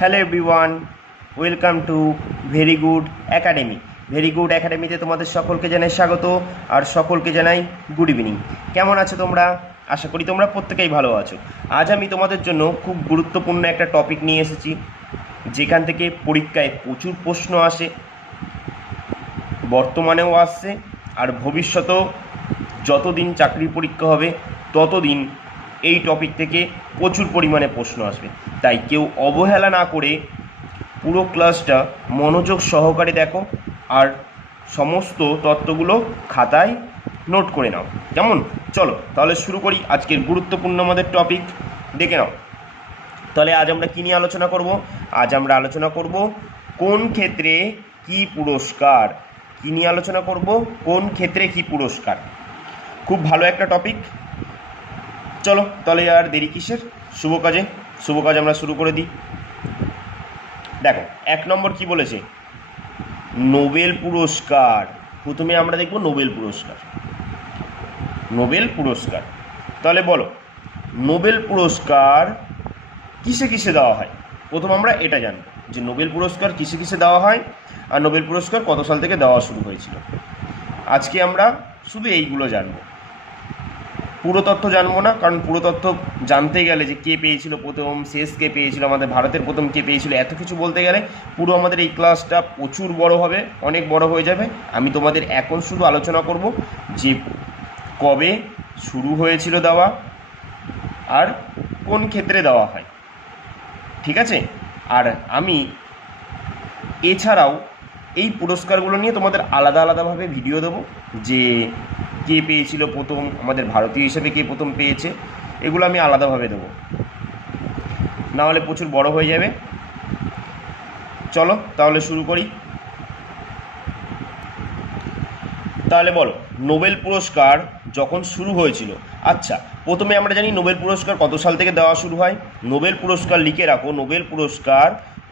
Hello everyone, welcome to very good academy. Very good একাডেমিতে তোমাদের সকলকে জানাই স্বাগত আর সকলকে জানাই গুড ইভিনিং। কেমন আছো তোমরা? আশা করি তোমরা প্রত্যেকেই ভালো আছো। আজ আমি তোমাদের জন্য খুব গুরুত্বপূর্ণ একটা টপিক নিয়ে এসেছি, যেখান থেকে পরীক্ষায় প্রচুর প্রশ্ন আসে, বর্তমানেও আসছে আর ভবিষ্যতেও যতদিন চাকরির পরীক্ষা হবে ততদিন এই টপিক থেকে প্রচুর পরিমাণে প্রশ্ন আসবে। তাই কেউ অবহেলা না করে পুরো ক্লাসটা মনোযোগ সহকারে দেখো আর সমস্ত তথ্যগুলো খাতায় নোট করে নাও। কেমন? চলো তাহলে শুরু করি আজকের গুরুত্বপূর্ণ আমাদের টপিক। দেখে নাও তাহলে আজ আমরা কী নিয়ে আলোচনা করব। আজ আমরা আলোচনা করব কোন ক্ষেত্রে কি পুরস্কার। কী নিয়ে আলোচনা করব? কোন ক্ষেত্রে কি পুরস্কার। খুব ভালো একটা টপিক। চলো তাহলে আর দেরি কিসের, শুভ কাজ আমরা শুরু করে দিই। দেখো 1 নম্বর কি বলেছে, নোবেল পুরস্কার। প্রথমে আমরা দেখব নোবেল পুরস্কার। তাহলে বলো নোবেল পুরস্কার কিসে কিসে দেওয়া হয়। প্রথম আমরা এটা জানব যে নোবেল পুরস্কার কিসে কিসে দেওয়া হয় আর নোবেল পুরস্কার কত সাল থেকে দেওয়া শুরু হয়েছিল। আজকে আমরা শুধু এইগুলো জানবো, পুরো তথ্য জানবো না, কারণ পুরো তথ্য জানতে গেলে যে কে পেয়েছিল প্রথম, শেষ কে পেয়েছিল, আমাদের ভারতের প্রথম কে পেয়েছিল, এত কিছু বলতে গেলে পুরো আমাদের এই ক্লাসটা প্রচুর বড় হবে, অনেক বড় হয়ে যাবে। আমি তোমাদের এখন শুধু আলোচনা করব যে কবে শুরু হয়েছিল দেওয়া আর কোন ক্ষেত্রে দেওয়া হয়, ঠিক আছে? আর আমি এছাড়াও এই পুরস্কারগুলো নিয়ে তোমাদের আলাদা আলাদাভাবে ভিডিও দেবো, যে কে পেয়েছিল প্রথম, আমাদের ভারতীয় হিসেবে কে প্রথম পেয়েছে, এগুলো আমি আলাদাভাবে দেবো, না হলে প্রচুর বড় হয়ে যাবে। চলো তাহলে শুরু করি। তাহলে বলো নোবেল পুরস্কার যখন শুরু হয়েছিল। আচ্ছা, প্রথমে আমরা জানি নোবেল পুরস্কার কত সাল থেকে দেওয়া শুরু হয়। নোবেল পুরস্কার লিখে রাখো, নোবেল পুরস্কার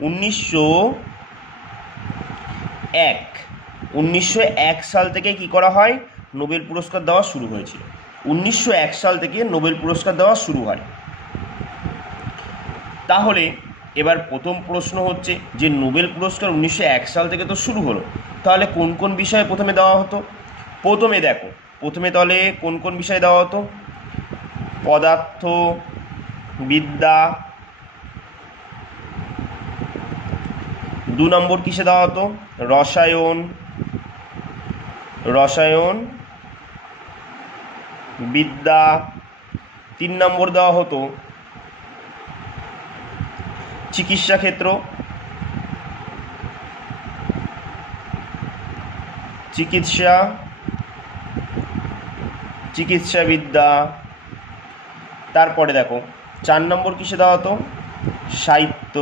1901 সাল থেকে কি করা হয়, নোবেল পুরস্কার দেওয়া শুরু হয়েছিল। 1901 সাল থেকে নোবেল পুরস্কার দেওয়া শুরু হয়। তাহলে এবার প্রথম প্রশ্ন হচ্ছে যে নোবেল পুরস্কার 1901 সাল থেকে তো শুরু হলো, তাহলে কোন কোন বিষয়ে প্রথমে দেওয়া হতো। প্রথমে দেখো, তাহলে কোন কোন বিষয়ে দেওয়া হতো, পদার্থ বিদ্যা। 2 নম্বর কিসে দেওয়া হতো, রসায়ন বিদ্যা। 3 নম্বর দেওয়া হতো চিকিৎসা ক্ষেত্র, চিকিৎসাবিদ্যা। তারপরে দেখো 4 নম্বর কিসে দেওয়া হতো, সাহিত্য।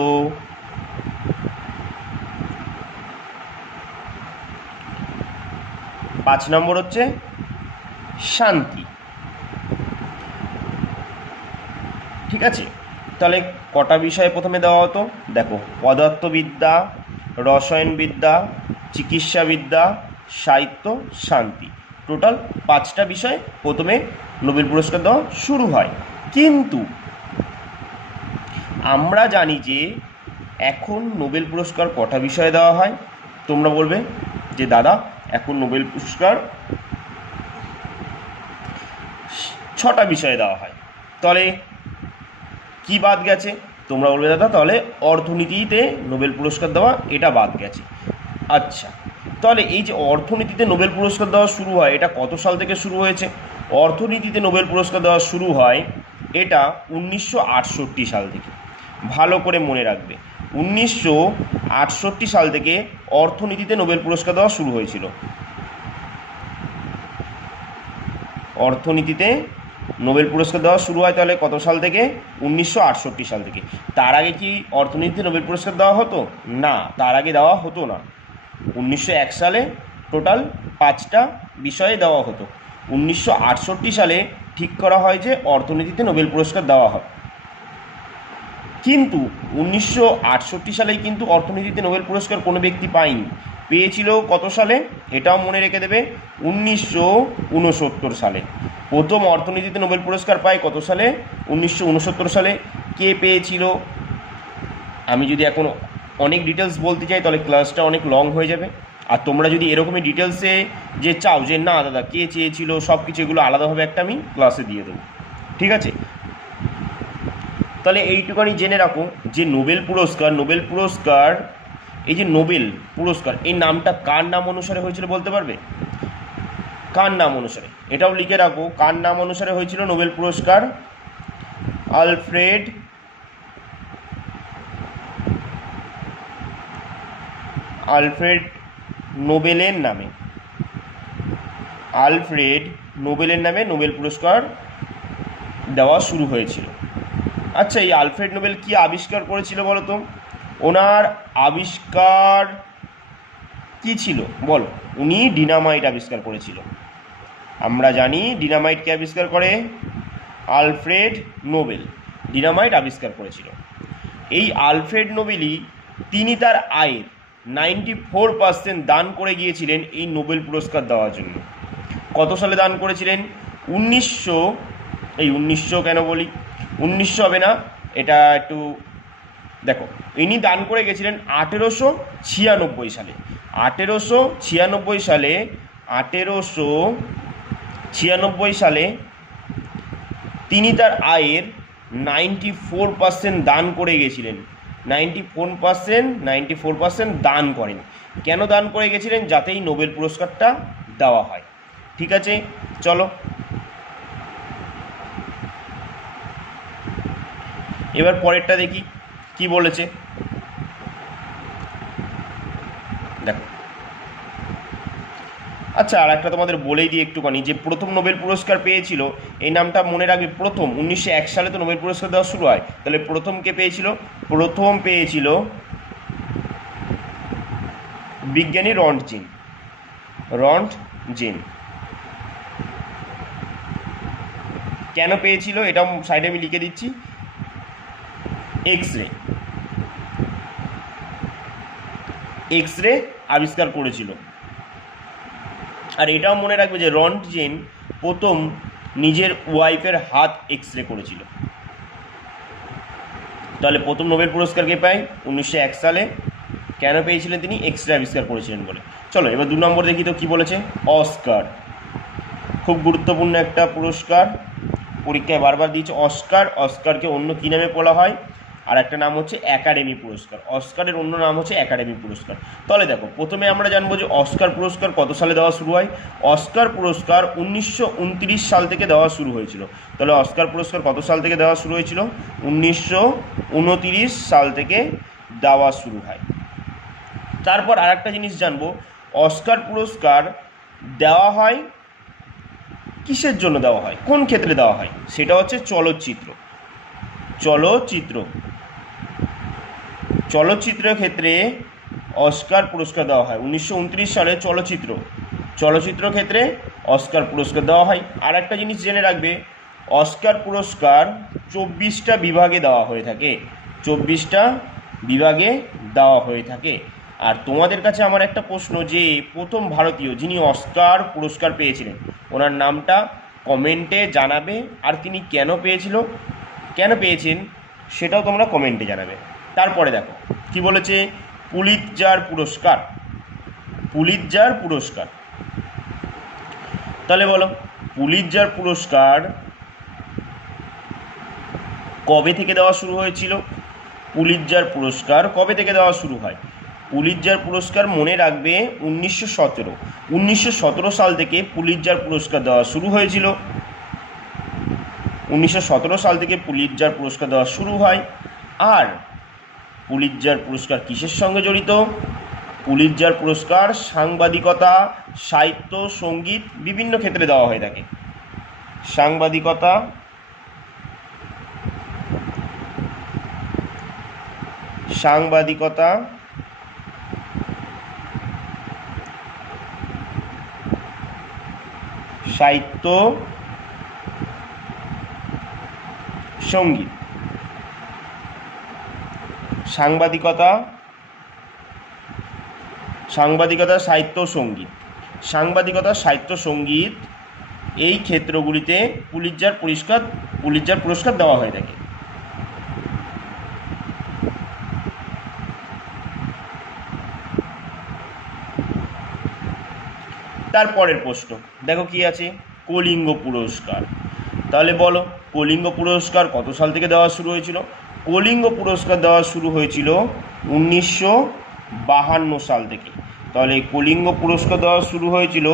5 নম্বর হচ্ছে শান্তি। ঠিক আছে, তাহলে কটা বিষয়ে প্রথমে দেওয়া হতো, দেখো পদার্থবিদ্যা, রসায়নবিদ্যা, চিকিৎসাবিদ্যা, সাহিত্য, শান্তি। টোটাল 5টা বিষয় প্রথমে নোবেল পুরস্কার দেওয়া শুরু হয়। কিন্তু আমরা জানি যে এখন নোবেল পুরস্কার কটা বিষয়ে দেওয়া হয়। তোমরা বলবে যে দাদা এখন নোবেল পুরস্কার 6টা বিষয়ে দেওয়া হয়, তাহলে কি বাদ গেছে? তোমরা বলবে দাদা তাহলে অর্থনীতিতে নোবেল পুরস্কার দেওয়া এটা বাদ গেছে। আচ্ছা, তাহলে এই যে অর্থনীতিতে নোবেল পুরস্কার দেওয়া শুরু হয়, এটা কত সাল থেকে শুরু হয়েছে? অর্থনীতিতে নোবেল পুরস্কার দেওয়া শুরু হয় এটা 1968 সাল থেকে। ভালো করে মনে রাখবে, 1968 সাল থেকে অর্থনীতিতে নোবেল পুরস্কার দেওয়া শুরু হয়েছিল। অর্থনীতিতে নোবেল পুরস্কার দেওয়া শুরু হয় তাহলে কত সাল থেকে? 1968 সাল থেকে। তার আগে কি অর্থনীতিতে নোবেল পুরস্কার দেওয়া হতো? না, তার আগে দেওয়া হতো না। 1901 সালে টোটাল 5টা বিষয়ে দেওয়া হতো। 1968 সালে ঠিক করা হয় যে অর্থনীতিতে নোবেল পুরস্কার দেওয়া হয়। কিন্তু 1968 সালেই কিন্তু অর্থনীতিতে নোবেল পুরস্কার কোনো ব্যক্তি পায়নি। পেয়েছিল কত সালে? এটাও মনে রেখে দেবে, 1969 সালে। প্রথম অর্থনীতিতে নোবেল পুরস্কার পায় কত সালে? 1969 সালে। কে পেয়েছিল? আমি যদি এখন অনেক ডিটেলস বলতে চাই তাহলে ক্লাসটা অনেক লং হয়ে যাবে। আর তোমরা যদি এরকমই ডিটেলসে যে চাও যে না দাদা কে চেয়েছিল সব কিছু এগুলো আলাদাভাবে একটা আমি ক্লাসে দিয়ে দেবো, ঠিক আছে? তাহলে এইটুখানি জেনে রাখো যে নোবেল পুরস্কার এই যে নোবেল পুরস্কার এই নামটা কার নাম অনুসারে হয়েছিল বলতে পারবে? কার নাম অনুসারে? এটাও লিখে রাখো, কার নাম অনুসারে হয়েছিল নোবেল পুরস্কার? আলফ্রেড নোবেলের নামে, আলফ্রেড নোবেলের নামে নোবেল পুরস্কার দেওয়া শুরু হয়েছিল। আচ্ছা, এই আলফ্রেড নোবেল কি আবিষ্কার করেছিল বলো তো? ওনার আবিষ্কার কি ছিল বলো? উনি ডিনামাইট আবিষ্কার করেছিল। আমরা জানি ডিনামাইট কে আবিষ্কার করে? আলফ্রেড নোবেল ডিনামাইট আবিষ্কার করেছিল। এই আলফ্রেড নোবেলই তিনি তার আয়ের 94% দান করে গিয়েছিলেন এই নোবেল পুরস্কার দেওয়ার জন্য। কত সালে দান করেছিলেন? 1900 কেন বলি 1900 হবে না, এটা একটু দেখো, ইনি দান করে গেছিলেন 1896 সালে। 1896 সালে তিনি তার আয়ের 94% দান করে গেছিলেন। 94% দান করেন। কেন দান করে গেছিলেন? যাতে এই নোবেল পুরস্কারটা দেওয়া হয়। ঠিক আছে, চলো এবার পরেরটা দেখি কি বলেছে। দেখো, আচ্ছা আর একটা তোমাদের বলেই দিই একটুখানি, যে প্রথম নোবেল পুরস্কার পেয়েছিল এই নামটা মনে রাখবে। প্রথম 1901 সালে তো নোবেল পুরস্কার দেওয়া শুরু হয়, তাহলে প্রথম কে পেয়েছিল? প্রথম পেয়েছিল বিজ্ঞানী রন্টজেন। কেন পেয়েছিল এটা সাইডে আমি লিখে দিচ্ছি। এক্স রে আবিষ্কার করেছিল। আর এটাও মনে রাখবে যে রন্টজেন প্রথম নিজের ওয়াইফের হাত এক্স রে করেছিল। তাহলে প্রথম নোবেল পুরস্কার কে পায়? 1901 সালে। কেন পেয়েছিলেন তিনি? এক্স রে আবিষ্কার করেছিলেন বলে। চলো এবার 2 নম্বর দেখি তো কি বলেছে। অস্কার, খুব গুরুত্বপূর্ণ একটা পুরস্কার, পরীক্ষায় বারবার দিয়েছে। অস্কারকে অন্য কী নামে বলা হয়? আর একটা নাম হচ্ছে একাডেমি পুরস্কার। অস্কারের অন্য নাম হচ্ছে একাডেমি পুরস্কার। তাহলে দেখো, প্রথমে আমরা জানবো যে অস্কার পুরস্কার কত সালে দেওয়া শুরু হয়। অস্কার পুরস্কার 1929 সাল থেকে দেওয়া শুরু হয়েছিল। তাহলে অস্কার পুরস্কার কত সাল থেকে দেওয়া শুরু হয়েছিল? 1929 সাল থেকে দেওয়া শুরু হয়। তারপর আর একটা জিনিস জানবো, অস্কার পুরস্কার দেওয়া হয় কিসের জন্য দেওয়া হয়, কোন ক্ষেত্রে দেওয়া হয়? সেটা হচ্ছে চলচ্চিত্রের ক্ষেত্রে অস্কার পুরস্কার দেওয়া হয়। 1929 সালে চলচ্চিত্র ক্ষেত্রে অস্কার পুরস্কার দেওয়া হয়। আর একটা জিনিস জেনে রাখবে, অস্কার পুরস্কার 24টা বিভাগে দেওয়া হয়ে থাকে। 24টা বিভাগে দেওয়া হয়ে থাকে। আর তোমাদের কাছে আমার একটা প্রশ্ন, যে প্রথম ভারতীয় যিনি অস্কার পুরস্কার পেয়েছিলেন ওনার নামটা কমেন্টে জানাবে। আর তিনি কেন পেয়েছেন সেটাও তোমরা কমেন্টে জানাবে। তারপরে দেখো কি বলেছে। পুলিৎজার পুরস্কার। তাহলে বলো, পুলিৎজার পুরস্কার কবে থেকে দেওয়া শুরু হয়েছিল? পুলিৎজার পুরস্কার কবে থেকে দেওয়া শুরু হয়? পুলিৎজার পুরস্কার মনে রাখবে 1917 সাল থেকে পুলিৎজার পুরস্কার দেওয়া শুরু হয়েছিল। 1917 সাল থেকে পুলিৎজার পুরস্কার দেওয়া শুরু হয়। আর পুলিৎজার পুরস্কার কিসের সঙ্গে জড়িত? পুলিৎজার পুরস্কার সাংবাদিকতা, সাহিত্য, সঙ্গীত বিভিন্ন ক্ষেত্রে দেওয়া হয়ে থাকে। সাংবাদিকতা, সাহিত্য, সঙ্গীত। সাংবাদিকতা, সাহিত্য, সঙ্গীত এই ক্ষেত্রগুলিতে পুলিৎজার পুরস্কার দেওয়া হয়ে থাকে। তারপরের প্রশ্ন দেখো কি আছে, কলিঙ্গ পুরস্কার। তাহলে বলো কলিঙ্গ পুরস্কার কত সাল থেকে দেওয়া শুরু হয়েছিল? কলিঙ্গ পুরস্কার দেওয়া শুরু হয়েছিল 1952 সাল থেকে। তাহলে কলিঙ্গ পুরস্কার দেওয়া শুরু হয়েছিল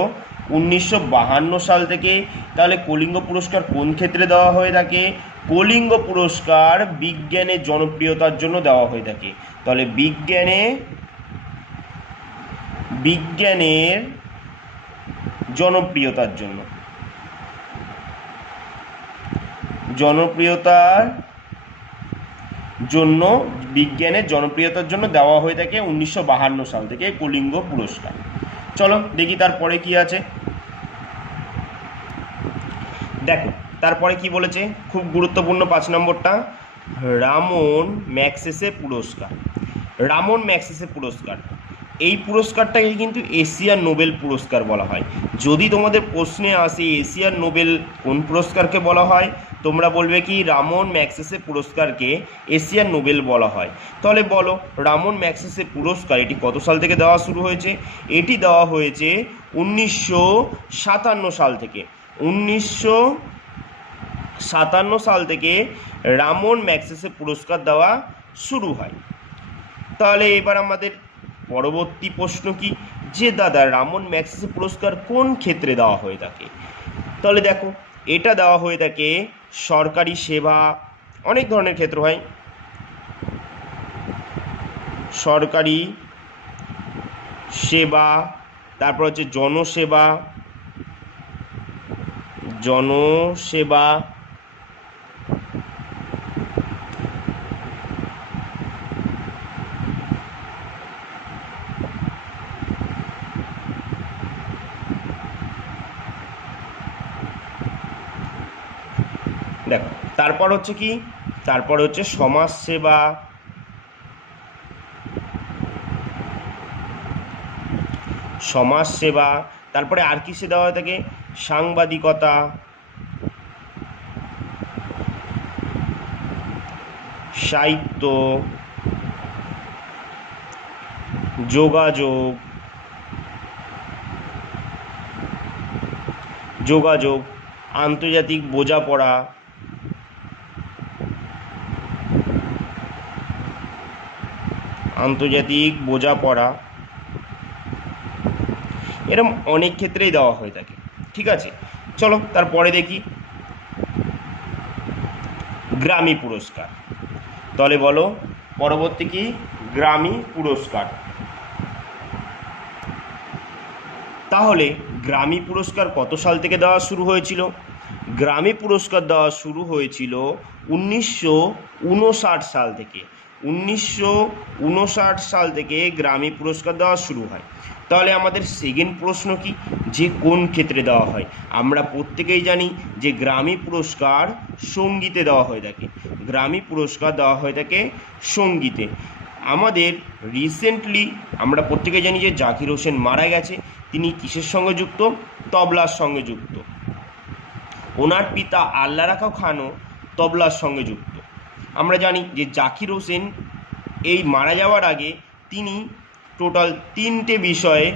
1952 সাল থেকে। তাহলে কলিঙ্গ পুরস্কার কোন ক্ষেত্রে দেওয়া হয়ে থাকে? কলিঙ্গ পুরস্কার বিজ্ঞানের জনপ্রিয়তার জন্য দেওয়া হয়ে থাকে। তাহলে বিজ্ঞানের জনপ্রিয়তার জন্য বিজ্ঞানের জনপ্রিয়তার জন্য দেওয়া হয়ে থাকে 1952 সাল থেকে কলিঙ্গ পুরস্কার। চলো দেখি তারপরে কি আছে। দেখো তারপরে কি বলেছে, খুব গুরুত্বপূর্ণ 5 নম্বরটা, রামন ম্যাগসেসে পুরস্কার। রামন ম্যাগসেসে পুরস্কার, এই পুরস্কারটাকে কিন্তু এশিয়ার নোবেল পুরস্কার বলা হয়। যদি তোমাদের প্রশ্নে আসে এশিয়ার নোবেল কোন পুরস্কারকে বলা হয়, তোমরা বলবে কি রামন ম্যাগসেসে পুরস্কারকে এশিয়ার নোবেল বলা হয়। তাহলে বলো রামন ম্যাগসেসে পুরস্কার এটি কত সাল থেকে দেওয়া শুরু হয়েছে? এটি দেওয়া হয়েছে 1957 সাল থেকে। 1957 সাল থেকে রামন ম্যাগসেসে পুরস্কার দেওয়া শুরু হয়। তাহলে এবার আমাদের পরবর্তী প্রশ্ন কি, যে দাদা রামন ম্যাগসেসে পুরস্কার কোন ক্ষেত্রে দেওয়া হয়ে থাকে? তাহলে দেখো এটা দেওয়া হয়ে থাকে সরকারি সেবা, অনেক ধরনের ক্ষেত্র হয়, সরকারি সেবা, তারপর হচ্ছে জনসেবা, দেখো তারপর হচ্ছে কি, তারপর হচ্ছে সমাজসেবা, তারপরে আর কিসে দেওয়া হয়ে থাকে? সাংবাদিকতা, সাহিত্য, যোগাযোগ, আন্তর্জাতিক বোঝাপড়া, এরকম অনেক ক্ষেত্রেই দেওয়া হয়ে থাকে। ঠিক আছে, চলো তারপরে দেখি গ্রামী পুরস্কার। তাহলে বলো পরবর্তী কি, গ্রামী পুরস্কার। তাহলে গ্রামী পুরস্কার কত সাল থেকে দেওয়া শুরু হয়েছিল? গ্রামী পুরস্কার দেওয়া শুরু হয়েছিল 1959 সাল থেকে। 1959 সাল থেকে গ্রামী পুরস্কার দেওয়া শুরু হয়। তাহলে আমাদের সেকেন্ড প্রশ্ন কি, যে কোন ক্ষেত্রে দেওয়া হয়? আমরা প্রত্যেকেই জানি যে গ্রামী পুরস্কার সঙ্গীতে দেওয়া হয়ে থাকে। গ্রামী পুরস্কার দেওয়া হয়ে থাকে সঙ্গীতে। আমাদের রিসেন্টলি আমরা প্রত্যেকেই জানি যে জাকির হোসেন মারা গেছে। তিনি কিসের সঙ্গে যুক্ত? তবলার সঙ্গে যুক্ত। ওনার পিতা আল্লা রাখা খানও তবলার সঙ্গে যুক্ত। আমরা জানি যে জাকির হোসেন এই মারা যাওয়ার আগে তিনি টোটাল 3টে বিষয়ে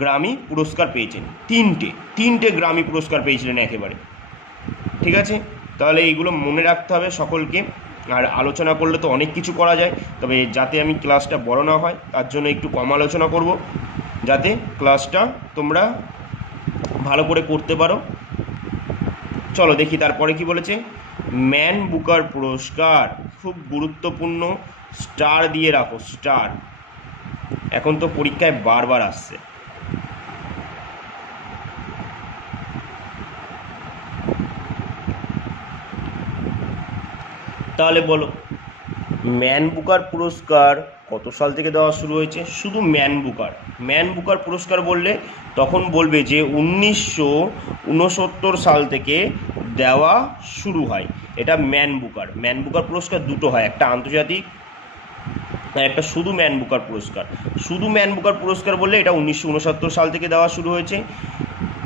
গ্রামী পুরস্কার পেয়েছেন। তিনটে গ্রামী পুরস্কার পেয়েছিলেন একেবারে। ঠিক আছে, তাহলে এইগুলো মনে রাখতে হবে সকলকে। আর আলোচনা করলে তো অনেক কিছু করা যায়, তবে যাতে আমি ক্লাসটা বড় না হয় তার জন্য একটু কম আলোচনা করব, যাতে ক্লাসটা তোমরা ভালো করে করতে পারো। চলো দেখি তারপরে কি বলেছে, ম্যান বুকার পুরস্কার খুব গুরুত্বপূর্ণ, স্টার দিয়ে রাখো, স্টার, এখন তো পরীক্ষায় বারবার আসছে। তাহলে বলো ম্যান বুকার পুরস্কার কত সাল থেকে দেওয়া শুরু হয়েছে? শুধু ম্যান বুকার পুরস্কার বললে তখন বলবে যে 1969 সাল থেকে দেওয়া শুরু হয়। এটা ম্যান বুকার পুরস্কার দুটো হয়, একটা আন্তর্জাতিক আর একটা শুধু ম্যান বুকার পুরস্কার। শুধু ম্যান বুকার পুরস্কার বললে এটা 1969 সাল থেকে দেওয়া শুরু হয়েছে।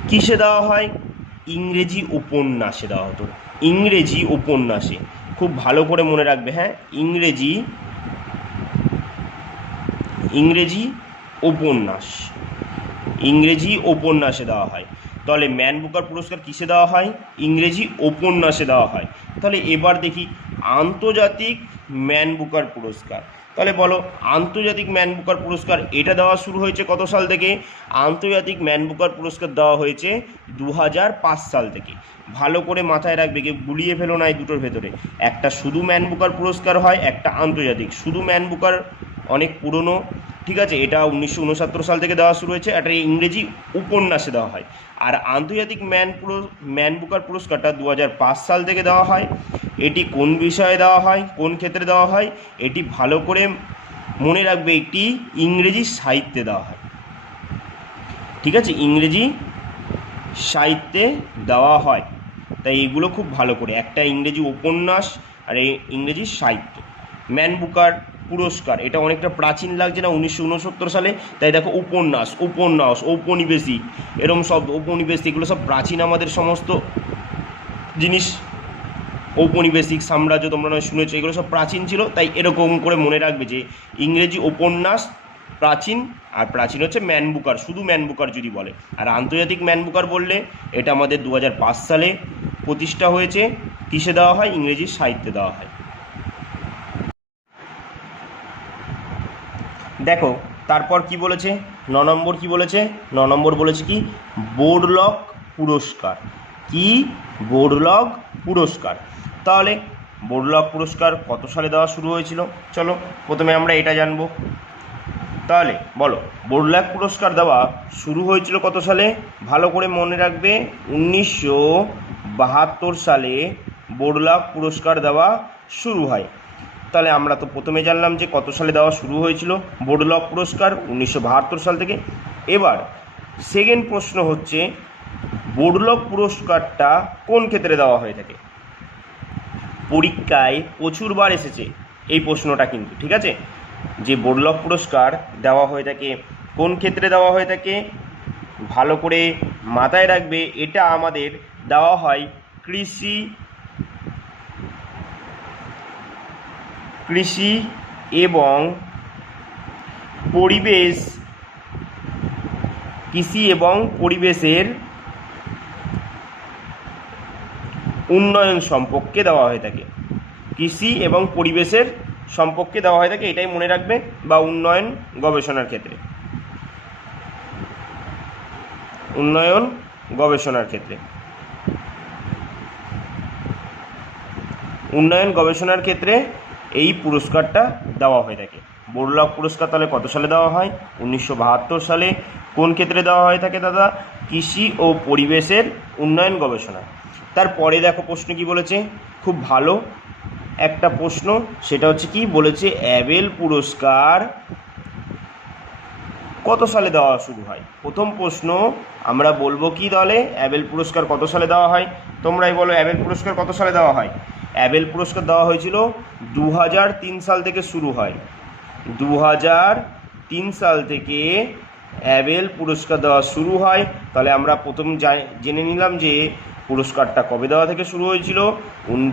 কিসে দেওয়া হয়? ইংরেজি উপন্যাসে দেওয়া হতো, ইংরেজি উপন্যাসে। খুব ভালো করে মনে রাখবে, হ্যাঁ, ইংরেজি উপন্যাস। ইংরেজি উপন্যাসে দেওয়া হয়। তাহলে ম্যান বুকার পুরস্কার কিসে দেওয়া হয়? ইংরেজি উপন্যাসে দেওয়া হয়। তাহলে এবার দেখি আন্তর্জাতিক ম্যান বুকার পুরস্কার। তাহলে বলো, আন্তর্জাতিক ম্যান বুকার পুরস্কার এটা দেওয়া শুরু হয়েছে কত সাল থেকে? আন্তর্জাতিক ম্যান বুকার পুরস্কার দেওয়া হয়েছে 2005 সাল থেকে। ভালো করে মাথায় রাখবে, কি গুলিয়ে ফেলো না এই দুটোর ভেতরে। একটা শুধু ম্যান বুকার পুরস্কার হয়, একটা আন্তর্জাতিক। শুধু ম্যান বুকার অনেক পুরনো, ঠিক আছে, এটা 1969 সাল থেকে দেওয়া শুরু হয়েছে। একটা ইংরেজি উপন্যাসে দেওয়া হয়। আর আন্তর্জাতিক ম্যান বুকার পুরস্কারটা 2005 সাল থেকে দেওয়া হয়। এটি কোন বিষয়ে দেওয়া হয়, কোন ক্ষেত্রে দেওয়া হয়? এটি ভালো করে মনে রাখবে, একটি ইংরেজি সাহিত্যে দেওয়া হয়। ঠিক আছে, ইংরেজি সাহিত্যে দেওয়া হয়। তাই এগুলো খুব ভালো করে, একটা ইংরেজি উপন্যাস আর ইংরেজি সাহিত্য। ম্যান বুকার পুরস্কার এটা অনেকটা প্রাচীন লাগছে না, 1969 সালে? তাই দেখো, উপন্যাস ঔপনিবেশিক, এরকম সব ঔপনিবেশিক, এগুলো সব প্রাচীন আমাদের সমস্ত জিনিস। ঔপনিবেশিক সাম্রাজ্য তোমরা নয় শুনেছো, এগুলো সব প্রাচীন ছিল। তাই এরকম করে মনে রাখবে যে ইংরেজি উপন্যাস প্রাচীন, আর প্রাচীন হচ্ছে ম্যান বুকার, শুধু ম্যান বুকার যদি বলে। আর আন্তর্জাতিক ম্যান বুকার বললে এটা আমাদের 2005 সালে প্রতিষ্ঠা হয়েছে। কিসে দেওয়া হয়? ইংরেজি সাহিত্যে দেওয়া হয়। দেখো তারপর কি বলেছে, 9 নম্বর কি বলেছে? 9 নম্বর বলেছে কি? বোরলগ পুরস্কার। কি? বোরলগ পুরস্কার। তাহলে বোরলগ পুরস্কার কত সালে দেওয়া শুরু হয়েছিল? চলো প্রথমে আমরা এটা জানবো। তাহলে বলো, বোরলগ পুরস্কার দেওয়া শুরু হয়েছিল কত সালে? ভালো করে মনে রাখবে, 1972 সালে বোরলগ পুরস্কার দেওয়া শুরু হয়। তাহলে আমরা তো প্রথমে জানলাম যে কত সালে দেওয়া শুরু হয়েছিল বোরলগ পুরস্কার, 1972 সাল থেকে। এবার সেকেন্ড প্রশ্ন হচ্ছে, বোরলগ পুরস্কারটা কোন ক্ষেত্রে দেওয়া হয়ে থাকে? পরীক্ষায় প্রচুরবার এসেছে এই প্রশ্নটা কিন্তু, ঠিক আছে, যে বোরলগ পুরস্কার দেওয়া হয়ে থাকে কোন ক্ষেত্রে দেওয়া হয়ে থাকে? ভালো করে মাথায় রাখবে, এটা আমাদের দেওয়া হয় কৃষি এবং পরিবেশ, কৃষি এবং পরিবেশের উন্নয়ন সম্পর্কে দেওয়া হয়ে থাকে। কৃষি এবং পরিবেশের সম্পর্কে দেওয়া হয়ে থাকে, এটাই মনে রাখবে। বা উন্নয়ন গবেষণার ক্ষেত্রে, উন্নয়ন গবেষণার ক্ষেত্রে, উন্নয়ন গবেষণার ক্ষেত্রে এই পুরস্কারটা দেওয়া হয়ে থাকে। বোরলগ পুরস্কার তাহলে কত সালে দেওয়া হয়? 1972 সালে। কোন ক্ষেত্রে দেওয়া হয়ে থাকে দাদা? কৃষি ও পরিবেশের উন্নয়ন গবেষণা। তারপরে দেখো প্রশ্ন কি বলেছে, খুব ভালো একটা প্রশ্ন, সেটা হচ্ছে কি বলেছে, অ্যাবেল পুরস্কার কত সালে দেওয়া শুরু হয়? প্রথম প্রশ্ন আমরা বলবো কি, তাহলে অ্যাবেল পুরস্কার কত সালে দেওয়া হয়? তোমরাই বলো, অ্যাবেল পুরস্কার কত সালে দেওয়া হয়? অ্যাবেল পুরস্কার দেওয়া হয়েছিল 2003 সাল থেকে শুরু হয়। 2003 সাল থেকে অ্যাবেল পুরস্কার দেওয়া শুরু হয়। তাহলে আমরা প্রথম জেনে নিলাম যে পুরস্কারটা কবে দেওয়া থেকে শুরু হয়েছিল?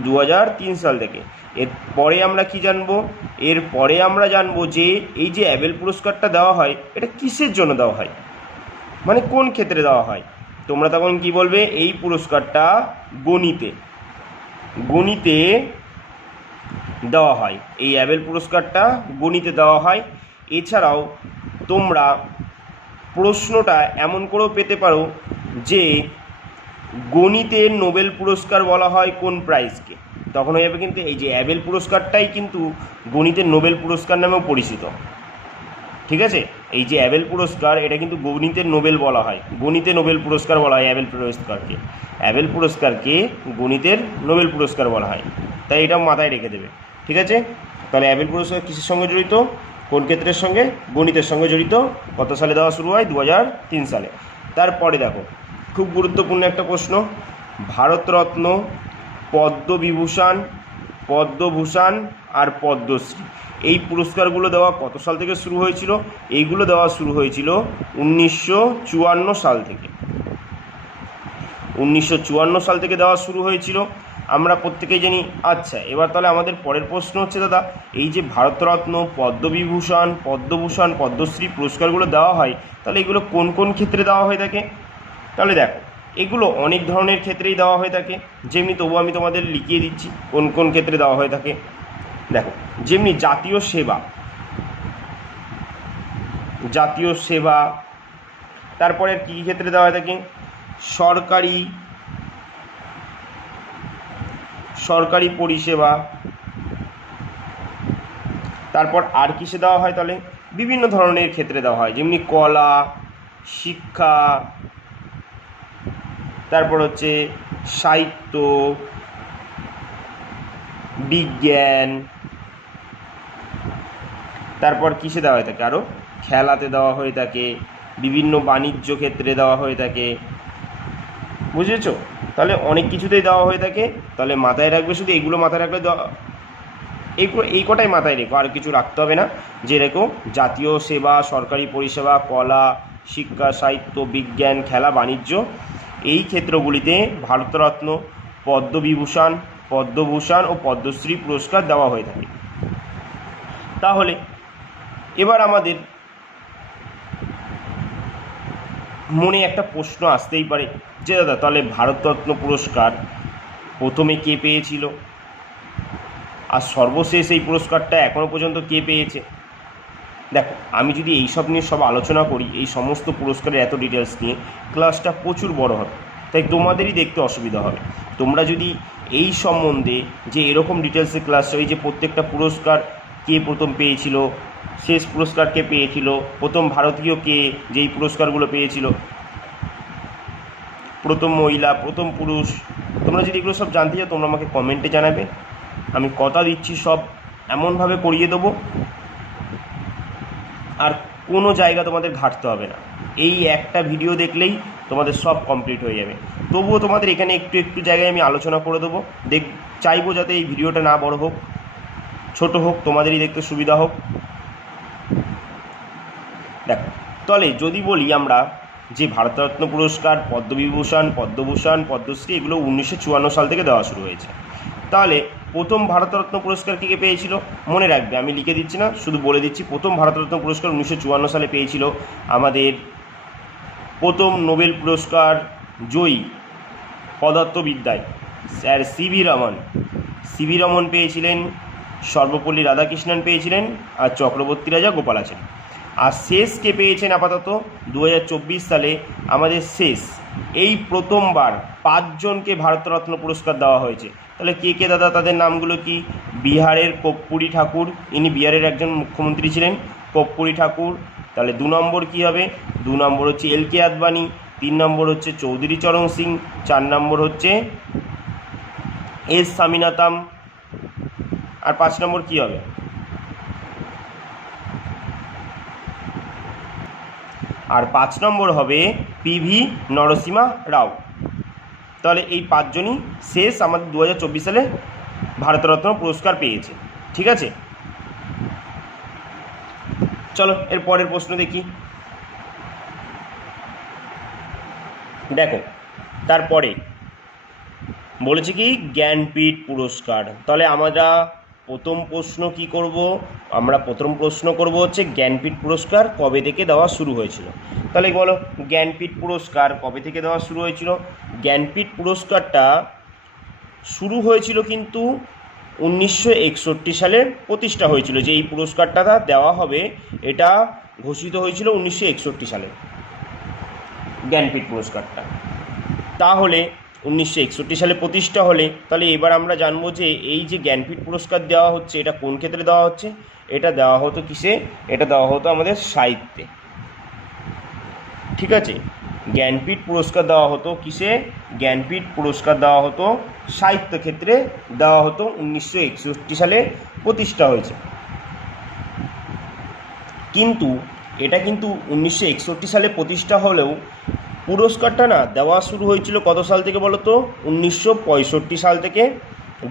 2003 সাল থেকে। এরপরে আমরা কি জানবো? এরপরে আমরা জানবো যে এই যে অ্যাবেল পুরস্কারটা দেওয়া হয়, এটা কিসের জন্য দেওয়া হয়, মানে কোন ক্ষেত্রে দেওয়া হয়? তোমরা তখন কি বলবে? এই পুরস্কারটা গণিতে দেওয়া হয়। এই অ্যাবেল পুরস্কারটা গণিতে দেওয়া হয়। এছাড়াও তোমরা প্রশ্নটা এমন করেও পেতে পারো যে গণিতের নোবেল পুরস্কার বলা হয় কোন প্রাইজকে? তখন হয়ে যাবে কিন্তু এই যে অ্যাবেল পুরস্কারটাই কিন্তু গণিতের নোবেল পুরস্কার নামেও পরিচিত। ঠিক আছে, এই যে অ্যাবেল পুরস্কার, এটা কিন্তু গণিতের নোবেল বলা হয়, গণিতে নোবেল পুরস্কার বলা হয় অ্যাবেল পুরস্কারকে। অ্যাবেল পুরস্কারকে গণিতের নোবেল পুরস্কার বলা হয়, তাই এটা মাথায় রেখে দেবে। ঠিক আছে, তাহলে অ্যাবেল পুরস্কার কিসের সঙ্গে জড়িত? কোন ক্ষেত্রের সঙ্গে? গণিতের সঙ্গে জড়িত। কত সালে দেওয়া শুরু হয়? 2003 সালে। তারপরে দেখো, খুব গুরুত্বপূর্ণ একটা প্রশ্ন, ভারতরত্ন, পদ্মভূষণ আর পদ্মশ্রী, এই পুরস্কারগুলো দেওয়া কত সাল থেকে শুরু হয়েছিল? এইগুলো দেওয়া শুরু হয়েছিল 1954 সাল থেকে। 1954 সাল থেকে দেওয়া শুরু হয়েছিল। আমরা প্রত্যেকেই জানি। আচ্ছা, এবার তাহলে আমাদের পরের প্রশ্ন হচ্ছে দাদা, এই যে ভারতরত্ন, পদ্মবিভূষণ, পদ্মভূষণ, পদ্মশ্রী পুরস্কারগুলো দেওয়া হয়, তাহলে এগুলো কোন কোন ক্ষেত্রে দেওয়া হয়ে থাকে? তাহলে দেখো, এগুলো অনেক ধরনের ক্ষেত্রেই দেওয়া হয়ে থাকে, যেমনি তবু আমি তোমাদের লিখিয়ে দিচ্ছি কোন কোন ক্ষেত্রে দেওয়া হয়ে থাকে। দেখো, যেমনি জাতীয় সেবা, জাতীয় সেবা, তারপরে কী ক্ষেত্রে দেওয়া হয়ে থাকে? সরকারি পরিষেবা, তারপর আর কিসে দেওয়া হয়? তাহলে বিভিন্ন ধরনের ক্ষেত্রে দেওয়া হয়, যেমনি কলা, শিক্ষা, তারপর হচ্ছে সাহিত্য, বিজ্ঞান, তারপর কিসে দেওয়া হয়ে থাকে? আরও খেলাতে দেওয়া হয়ে থাকে, বিভিন্ন বাণিজ্য ক্ষেত্রে দেওয়া হয়ে থাকে। বুঝেছো? তাহলে অনেক কিছুতেই দেওয়া হয়ে থাকে। তাহলে মাথায় রাখবে, শুধু এগুলো মাথায় রাখলে এই কটাই মাথায় রেখো, আর কিছু রাখতে হবে না। যে রেখো জাতীয় সেবা, সরকারি পরিষেবা, কলা, শিক্ষা, সাহিত্য, বিজ্ঞান, খেলা, বাণিজ্য, এই ক্ষেত্রগুলিতে ভারতরত্ন, পদ্মবিভূষণ, পদ্মভূষণ ও পদ্মশ্রী পুরস্কার দেওয়া হয়ে থাকে। তাহলে এবার আমাদের মনে একটা প্রশ্ন আসতেই পারে যে দাদা, তাহলে ভারতরত্ন পুরস্কার প্রথমে কে পেয়েছিল, আর সর্বশেষ এই পুরস্কারটা এখনও পর্যন্ত কে পেয়েছে? দেখো, আমি যদি এইসব নিয়ে সব আলোচনা করি, এই সমস্ত পুরস্কারের এত ডিটেলস নিয়ে, ক্লাসটা প্রচুর বড় হবে, তাই তোমাদেরই দেখতে অসুবিধা হবে। তোমরা যদি এই সম্বন্ধে যে এরকম ডিটেলসে ক্লাস, এই যে প্রত্যেকটা পুরস্কার কে প্রথম পেয়েছিল, শেষ পুরস্কার কে পেয়েছিল, প্রথম ভারতীয় কে যেই পুরস্কারগুলো পেয়েছিল, প্রথম মহিলা, প্রথম পুরুষ, তোমরা যদি এগুলো সব জানতে চাও তোমরা আমাকে কমেন্টে জানাবে। আমি কথা দিচ্ছি সব এমনভাবে করিয়ে দেবো, আর কোনো জায়গা তোমাদের ঘাটতে হবে না। এই একটা ভিডিও দেখলেই তোমাদের সব কমপ্লিট হয়ে যাবে। তবুও তোমাদের এখানে একটু একটু জায়গায় আমি আলোচনা করে দেবো। চাইবো যাতে এই ভিডিওটা না বড় হোক, ছোট হোক, তোমাদেরই দেখতে সুবিধা হোক। দেখো, তাহলে যদি বলি আমরা যে ভারতরত্ন পুরস্কার, পদ্মবিভূষণ, পদ্মভূষণ, পদ্মশ্রী, এগুলো 1954 সাল থেকে দেওয়া শুরু হয়েছে। তাহলে প্রথম ভারতরত্ন পুরস্কার কে পেয়েছিল? মনে রাখবে, আমি লিখে দিচ্ছি না, শুধু বলে দিচ্ছি। প্রথম ভারতরত্ন পুরস্কার 1954 সালে পেয়েছিল আমাদের প্রথম নোবেল পুরস্কার জয়ী পদার্থবিদ্যায় স্যার সিভি রমন পেয়েছিলেন, সর্বপল্লী রাধাকৃষ্ণন পেয়েছিলেন, আর চক্রবর্তী রাজা গোপালাচারী। আর শেষ কে পেয়েছেন আপাতত 2024 সালে আমাদের শেষ, এই প্রথমবার 5 জনকে ভারতরত্ন পুরস্কার দেওয়া হয়েছে। তাহলে কে কে দাদা, তাদের নামগুলো কি? বিহারের কর্পূরী ঠাকুর, ইনি বিহারের একজন মুখ্যমন্ত্রী ছিলেন, কর্পূরী ঠাকুর। তাহলে 2 নম্বর কী হবে? 2 নম্বর হচ্ছে LK আদবানি, 3 নম্বর হচ্ছে চৌধুরী চরণ সিং, 4 নম্বর হচ্ছে S স্বামীনাথন, আর 5 নম্বর কী হবে? আর 5 নম্বর হবে PV নরসিমা রাও। তাহলে এই 5 জনই শেষ আমাদের 2024 সালে ভারতরত্ন পুরস্কার পেয়েছে। ঠিক আছে, চলো এর পরের প্রশ্ন দেখি। দেখো, তারপরে বলেছে কি জ্ঞানপীঠ পুরস্কার। তাহলে আমরা প্রথম প্রশ্ন কি করব? আমরা প্রথম প্রশ্ন করব হচ্ছে জ্ঞানপীঠ পুরস্কার কবে থেকে দেওয়া শুরু হয়েছিল। তাহলে বলো, জ্ঞানপীঠ পুরস্কার কবে থেকে দেওয়া শুরু হয়েছিল? জ্ঞানপীঠ পুরস্কারটা শুরু হয়েছিল কিন্তু 1961 সালে প্রতিষ্ঠা হয়েছিল। যে এই পুরস্কারটা দেওয়া হবে, এটা ঘোষিত হয়েছিল 1961 সালে জ্ঞানপীঠ পুরস্কারটা। তাহলে 1961 সালে প্রতিষ্ঠা হলে, তাহলে এবার আমরা জানবো যে এই যে জ্ঞানপীঠ পুরস্কার দেওয়া হচ্ছে, এটা কোন ক্ষেত্রে দেওয়া হচ্ছে? এটা দেওয়া হতো কিসে? এটা দেওয়া হতো আমাদের সাহিত্যে। ঠিক আছে, জ্ঞানপীঠ পুরস্কার দেওয়া হতো কিসে? জ্ঞানপীঠ পুরস্কার দেওয়া হতো সাহিত্য ক্ষেত্রে দেওয়া হতো। 1961 সালে প্রতিষ্ঠা হয়েছে। কিন্তু এটা কিন্তু 1961 সালে প্রতিষ্ঠা হলেও পুরস্কারটা না দেওয়া শুরু হয়েছিল কত সাল থেকে বলো তো? 1965 সাল থেকে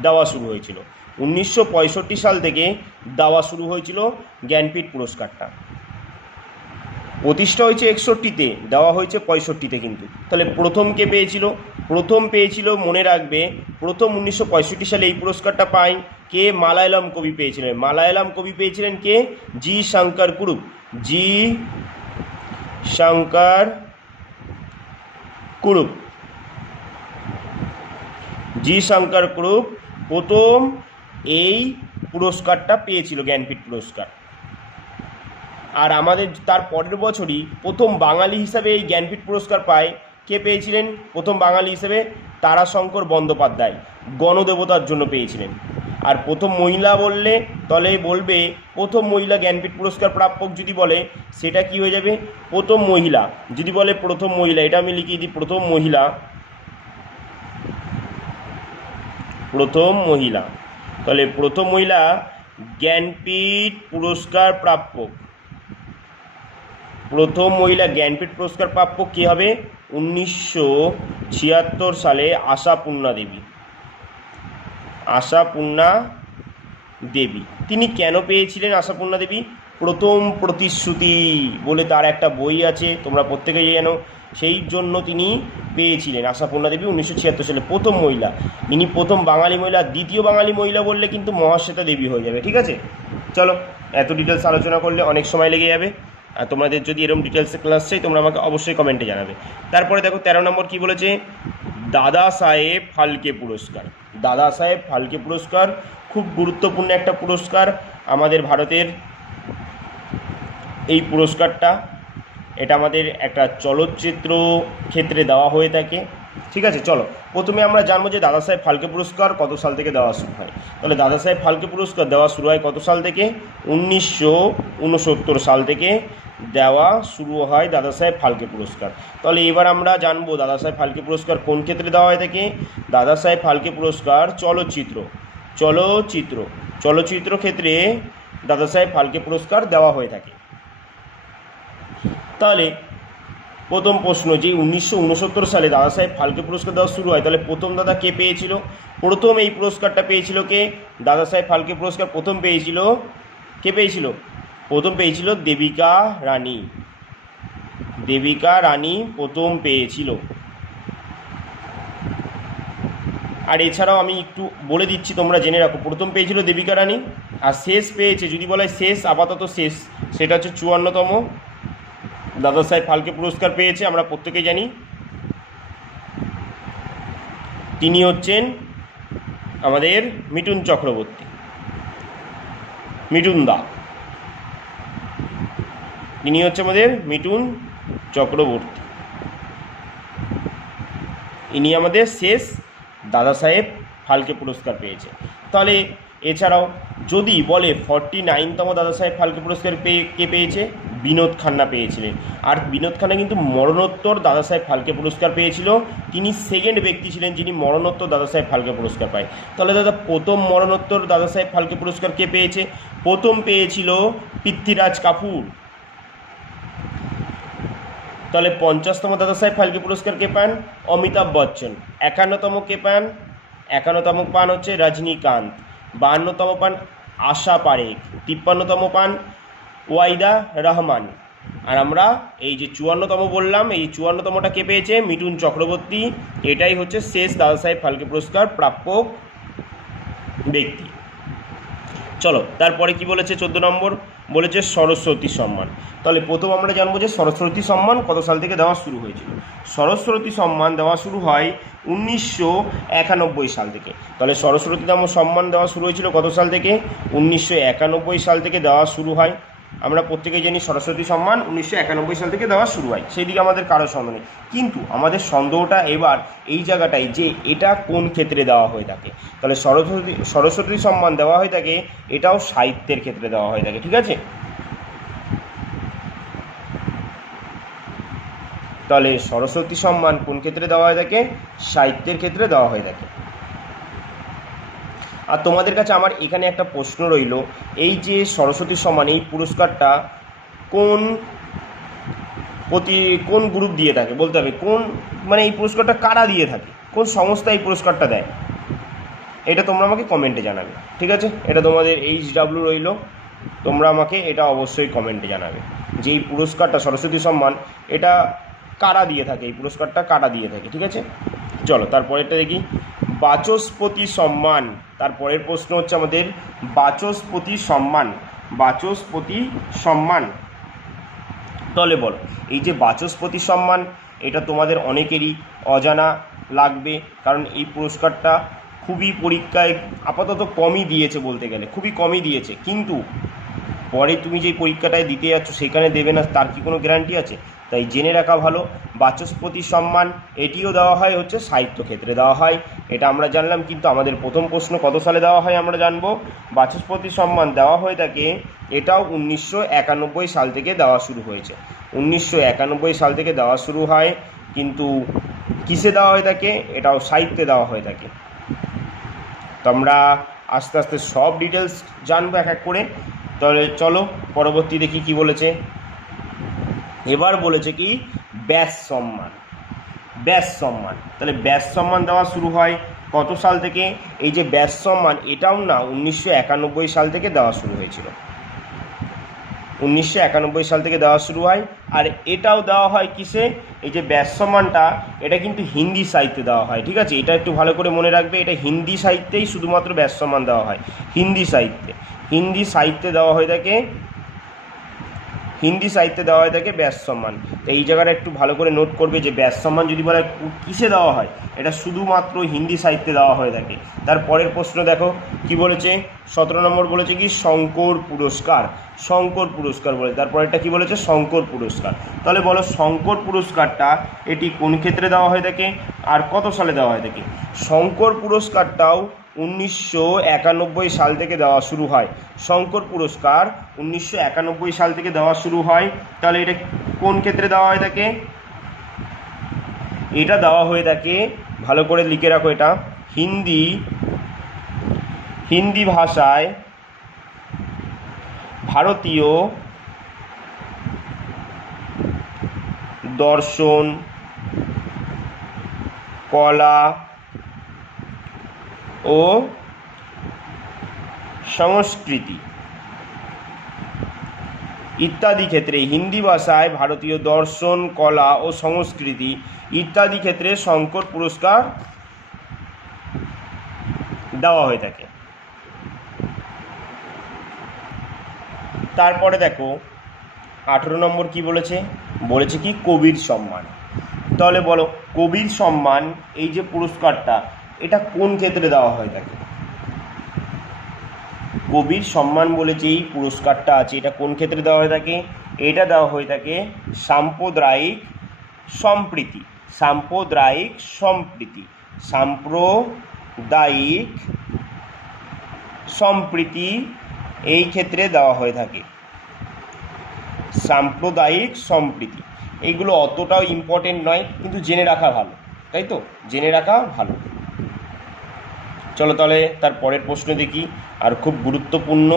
দেওয়া শুরু হয়েছিল। 1965 সাল থেকে দেওয়া শুরু হয়েছিল জ্ঞানপীঠ পুরস্কারটা। প্রতিষ্ঠা হয়েছে 61-তে, দেওয়া হয়েছে 65-তে কিন্তু। তাহলে প্রথম কে পেয়েছিল? প্রথম পেয়েছিল, মনে রাখবে, প্রথম 1965 সালে এই পুরস্কারটা পায় কে? মালায়ালাম কবি পেয়েছিলেন। মালায়ালাম কবি পেয়েছিলেন কে? জি শঙ্কর কুরুপ। জি শঙ্কর কুরুপ। জি শঙ্কর কুরুপ প্রথম এই পুরস্কারটা পেয়েছিল, জ্ঞানপীঠ পুরস্কার। আর আমাদের তার পরের বছরই প্রথম বাঙালি হিসাবে এই জ্ঞানপীঠ পুরস্কার পায় কে পেয়েছিলেন? প্রথম বাঙালি হিসেবে তারাশঙ্কর বন্দ্যোপাধ্যায়, গণদেবতার জন্য পেয়েছিলেন। আর প্রথম মহিলা বললে তাহলে বলবে, প্রথম মহিলা জ্ঞানপীঠ পুরস্কার প্রাপক যদি বলে সেটা কি হয়ে যাবে? প্রথম মহিলা যদি বলে, প্রথম মহিলা, এটা আমি লিখিয়ে দিই, প্রথম মহিলা, প্রথম মহিলা। তাহলে প্রথম মহিলা জ্ঞানপীঠ পুরস্কার প্রাপক, প্রথম মহিলা জ্ঞানপীঠ পুরস্কার প্রাপক কে হবে? 1976 সালে আশাপূর্ণা দেবী। আশাপূর্ণা দেবী। তিনি কেন পেয়েছিলেন আশাপূর্ণা দেবী? প্রথম প্রতিশ্রুতি বলে তার একটা বই আছে, তোমরা প্রত্যেকেই জানো, সেই জন্য তিনি পেয়েছিলেন আশাপূর্ণা দেবী। 1976 সালে প্রথম মহিলা, ইনি প্রথম বাঙালি মহিলা। দ্বিতীয় বাঙালি মহিলা বললে কিন্তু মহাশ্বেতা দেবী হয়ে যাবে। ঠিক আছে, চলো, এত ডিটেলস আলোচনা করলে অনেক সময় লেগে যাবে। আর তোমাদের যদি এরকম ডিটেলসে ক্লাস চাই তোমরা আমাকে অবশ্যই কমেন্টে জানাবে। তারপরে দেখো 13 নম্বর কি বলেছে? দাদা সাহেব ফালকে পুরস্কার। দাদা সাহেব ফালকে পুরস্কার খুব গুরুত্বপূর্ণ একটা পুরস্কার আমাদের ভারতের। এই পুরস্কারটা এটা আমাদের একটা চলচ্চিত্র ক্ষেত্রে দেওয়া হয়ে থাকে। ঠিক আছে, চলো প্রথমে আমরা জানবো যে দাদা সাহেব ফালকে পুরস্কার কত সাল থেকে দেওয়া শুরু হয়। তাহলে দাদা সাহেব ফালকে পুরস্কার দেওয়া শুরু হয় কত সাল থেকে? 1969 সাল থেকে দেওয়া শুরু হয় দাদা সাহেব ফালকে পুরস্কার। তাহলে এবার আমরা জানবো দাদা সাহেব ফালকে পুরস্কার কোন ক্ষেত্রে দেওয়া হয়ে থাকে। দাদা সাহেব ফালকে পুরস্কার চলচ্চিত্র ক্ষেত্রে দাদা সাহেব ফালকে পুরস্কার দেওয়া হয়ে থাকে। তাহলে প্রথম প্রশ্ন, যে 1969 সালে দাদা সাহেব ফালকে পুরস্কার দেওয়া শুরু হয়, তাহলে প্রথম দাদা কে পেয়েছিল? প্রথম এই পুরস্কারটা পেয়েছিল কে? দাদা সাহেব ফালকে পুরস্কার প্রথম পেয়েছিল কে? প্রথম পেয়েছিল দেবিকা রানী। দেবিকা রানী প্রথম পেয়েছিল। আর এছাড়াও আমি একটু বলে দিচ্ছি, তোমরা জেনে রাখো, প্রথম পেয়েছিল দেবিকা রানী, আর শেষ পেয়েছে, যদি বলা হয় শেষ, আপাতত শেষ, সেটা হচ্ছে 54তম দাদা সাহেব ফালকে পুরস্কার পেয়েছে। আমরা প্রত্যেকেই জানি তিনি হচ্ছেন আমাদের মিঠুন চক্রবর্তী, মিঠুন দা। তিনি হচ্ছে আমাদের মিঠুন চক্রবর্তী, ইনি আমাদের শেষ দাদা সাহেব ফালকে পুরস্কার পেয়েছে। তাহলে এছাড়াও যদি বলে 49তম দাদা সাহেব ফালকে পুরস্কার কে পেয়েছে? বিনোদ খান্না পেয়েছিলেন। আর বিনোদ খান্না কিন্তু মরণোত্তর দাদা সাহেব ফালকে পুরস্কার পেয়েছিল। তিনি সেকেন্ড ব্যক্তি ছিলেন যিনি মরণোত্তর দাদা সাহেব ফালকে পুরস্কার পায়। তাহলে দাদা প্রথম মরণোত্তর দাদা সাহেব ফালকে পুরস্কার কে পেয়েছে? প্রথম পেয়েছিল পৃথ্বীরাজ কাপুর। তাহলে 50তম দাদা সাহেব ফালকে পুরস্কার কে পান? অমিতাভ বচ্চন। 51তম কে পান? 51তম পান হচ্ছে রজনীকান্ত। 52তম পান আশা পারেখ। 53তম পান ওয়াইদা রহমান। আর আমরা এই যে 54তম বললাম, এই 54তমটা কে পেয়েছে? মিঠুন চক্রবর্তী। এটাই হচ্ছে শেষ দাদা সাহেব ফালকে পুরস্কার প্রাপক ব্যক্তি। চলো তারপরে কি বলেছে? 14 নম্বর বলেছে সরস্বতী সম্মান। তাহলে প্রথম আমরা জানবো যে সরস্বতী সম্মান কত সাল থেকে দেওয়া শুরু হয়েছিল। সরস্বতী সম্মান দেওয়া শুরু হয় 1991 সাল থেকে। তাহলে সরস্বতী সম্মান দেওয়া শুরু হয়েছিল কত সাল থেকে? 1991 সাল থেকে দেওয়া শুরু হয়। আমরা প্রত্যেকেই জানি সরস্বতী সম্মান 1991 সাল থেকে দেওয়া শুরু হয়, সেই দিকে আমাদের কারো সন্দেহ নেই। কিন্তু আমাদের সন্দেহটা এবার এই জায়গাটাই যে এটা কোন ক্ষেত্রে দেওয়া হয়ে থাকে। তাহলে সরস্বতী সম্মান দেওয়া হয়ে থাকে, এটাও সাহিত্যের ক্ষেত্রে দেওয়া হয়ে থাকে। ঠিক আছে, তাহলে সরস্বতী সম্মান কোন ক্ষেত্রে দেওয়া হয়ে থাকে? সাহিত্যের ক্ষেত্রে দেওয়া হয়ে থাকে। আর তোমাদের কাছে আমার এখানে একটা প্রশ্ন রইল, এই যে সরস্বতী সম্মান এই পুরস্কারটা কোন গ্রুপ দিয়ে থাকে বলতে হবে, কোন মানে এই পুরস্কারটা কারা দিয়ে থাকে, কোন সংস্থা এই পুরস্কারটা দেয়, এটা তোমরা আমাকে কমেন্টে জানাবে। ঠিক আছে, এটা তোমাদের HW রইল, তোমরা আমাকে এটা অবশ্যই কমেন্টে জানাবে। যে এই পুরস্কারটা সরস্বতী সম্মান এটা কারা দিয়ে থাকে, এই পুরস্কারটা কারা দিয়ে থাকে, ঠিক আছে। চলো তারপরেরটা দেখি, বাচস্পতি সম্মান। তারপরের প্রশ্ন হচ্ছে আমাদের বাচস্পতি সম্মান। বাচস্পতি সম্মান, তাহলে বলো এই যে বাচস্পতি সম্মান এটা তোমাদের অনেকেরই অজানা লাগবে, কারণ এই পুরস্কারটা খুবই পরীক্ষায় আপাতত কমই দিয়েছে, বলতে গেলে খুবই কমই দিয়েছে, কিন্তু পরে তুমি যে পরীক্ষাটায় দিতে যাচ্ছ সেখানে দেবে না তার কি কোনো গ্যারান্টি আছে? তাই জেনে রাখা ভালো। বাচস্পতি সম্মান এটিও দেওয়া হয় হচ্ছে সাহিত্য ক্ষেত্রে দেওয়া হয়, এটা আমরা জানলাম। কিন্তু আমাদের প্রথম প্রশ্ন কত সালে দেওয়া হয় আমরা জানবো। বাচস্পতি সম্মান দেওয়া হয়ে থাকে, এটাও 1991 সাল থেকে দেওয়া শুরু হয়েছে। 1991 সাল থেকে দেওয়া শুরু হয়, কিন্তু কিসে দেওয়া হয়ে থাকে? এটাও সাহিত্যে দেওয়া হয়ে থাকে। তো আমরা আস্তে আস্তে সব ডিটেলস জানবো এক এক করে। তাহলে চলো পরবর্তী দেখি কি বলেছে। এবার বলেছে কি ব্যাস সম্মান। ব্যাস সম্মান, তাহলে ব্যাস সম্মান দেওয়া শুরু হয় কত সাল থেকে? এই যে ব্যাস সম্মান এটাও না 1991 সাল থেকে দেওয়া শুরু হয়েছিল। 1991 সাল থেকে দেওয়া শুরু হয়। আর এটাও দেওয়া হয় কিসে? এই যে ব্যাস সম্মানটা এটা কিন্তু হিন্দি সাহিত্যে দেওয়া হয়, ঠিক আছে, এটা একটু ভালো করে মনে রাখবে। এটা হিন্দি সাহিত্যেই শুধুমাত্র ব্যাস সম্মান দেওয়া হয়, হিন্দি সাহিত্যে। হিন্দি সাহিত্যে দেওয়া হয়ে থাকে, হিন্দি সাহিত্যে দেওয়া হয়ে থাকে ব্যাস সম্মান। তো এই জায়গাটা একটু ভালো করে নোট করবে যে ব্যাস সম্মান যদি বলে কিসে দেওয়া হয়, এটা শুধুমাত্র হিন্দি সাহিত্যে দেওয়া হয়ে থাকে। তার পরের প্রশ্ন দেখো কি বলেছে, 17 নম্বর বলেছে কি শঙ্কর পুরস্কার। শঙ্কর পুরস্কার বলে, তারপর এটা কি বলেছে শঙ্কর পুরস্কার। তাহলে বলো শঙ্কর পুরস্কারটা এটি কোন ক্ষেত্রে দেওয়া হয়ে থাকে আর কত সালে দেওয়া হয়ে থাকে? শঙ্কর পুরস্কারটাও 1991 সাল থেকে দেওয়া শুরু হয়। শঙ্কর পুরস্কার 1991 সাল থেকে দেওয়া শুরু হয়। তাহলে এটা কোন ক্ষেত্রে দেওয়া হয়ে থাকে? এটা দেওয়া হয়ে থাকে, ভালো করে লিখে রাখো, এটা হিন্দি ভাষায় ভারতীয় দর্শন, কলা ও সংস্কৃতি ইত্যাদি ক্ষেত্রে, হিন্দি ভাষায় ভারতীয় দর্শন, কলা ও সংস্কৃতি ইত্যাদি ক্ষেত্রে শঙ্কর পুরস্কার দেওয়া হয়ে থাকে। তারপরে দেখো 18 নম্বর কি বলেছে, বলেছে কি কবির সম্মান। তাহলে বলো কবির সম্মান এই যে পুরস্কারটা এটা কোন ক্ষেত্রে দেওয়া হয়ে থাকে? কবির সম্মান বলে যে এই পুরস্কারটা আছে এটা কোন ক্ষেত্রে দেওয়া হয়ে থাকে? এটা দেওয়া হয়ে থাকে সাম্প্রদায়িক সম্প্রীতি। সাম্প্রদায়িক সম্প্রীতি, সাম্প্রদায়িক সম্প্রীতি এই ক্ষেত্রে দেওয়া হয়ে থাকে। সাম্প্রদায়িক সম্প্রীতি, এইগুলো অতটাও ইম্পর্টেন্ট নয়, কিন্তু জেনে রাখা ভালো, তাই তো, জেনে রাখা ভালো। চলো তাহলে তার পরের প্রশ্ন দেখি, আর খুব গুরুত্বপূর্ণ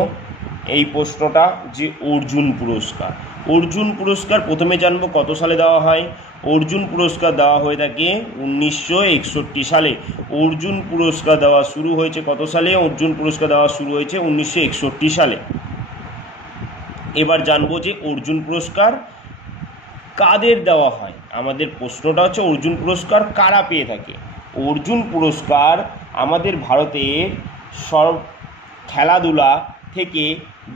এই প্রশ্নটা, যে অর্জুন পুরস্কার। অর্জুন পুরস্কার প্রথমে জানবো কত সালে দেওয়া হয়। অর্জুন পুরস্কার দেওয়া হয়ে থাকে 1961 সালে। অর্জুন পুরস্কার দেওয়া শুরু হয়েছে কত সালে? অর্জুন পুরস্কার দেওয়া শুরু হয়েছে 1961 সালে। এবার জানবো যে অর্জুন পুরস্কার কাদের দেওয়া হয়। আমাদের প্রশ্নটা হচ্ছে অর্জুন পুরস্কার কারা পেয়ে থাকে। অর্জুন পুরস্কার আমাদের ভারতের সব খেলাধুলা থেকে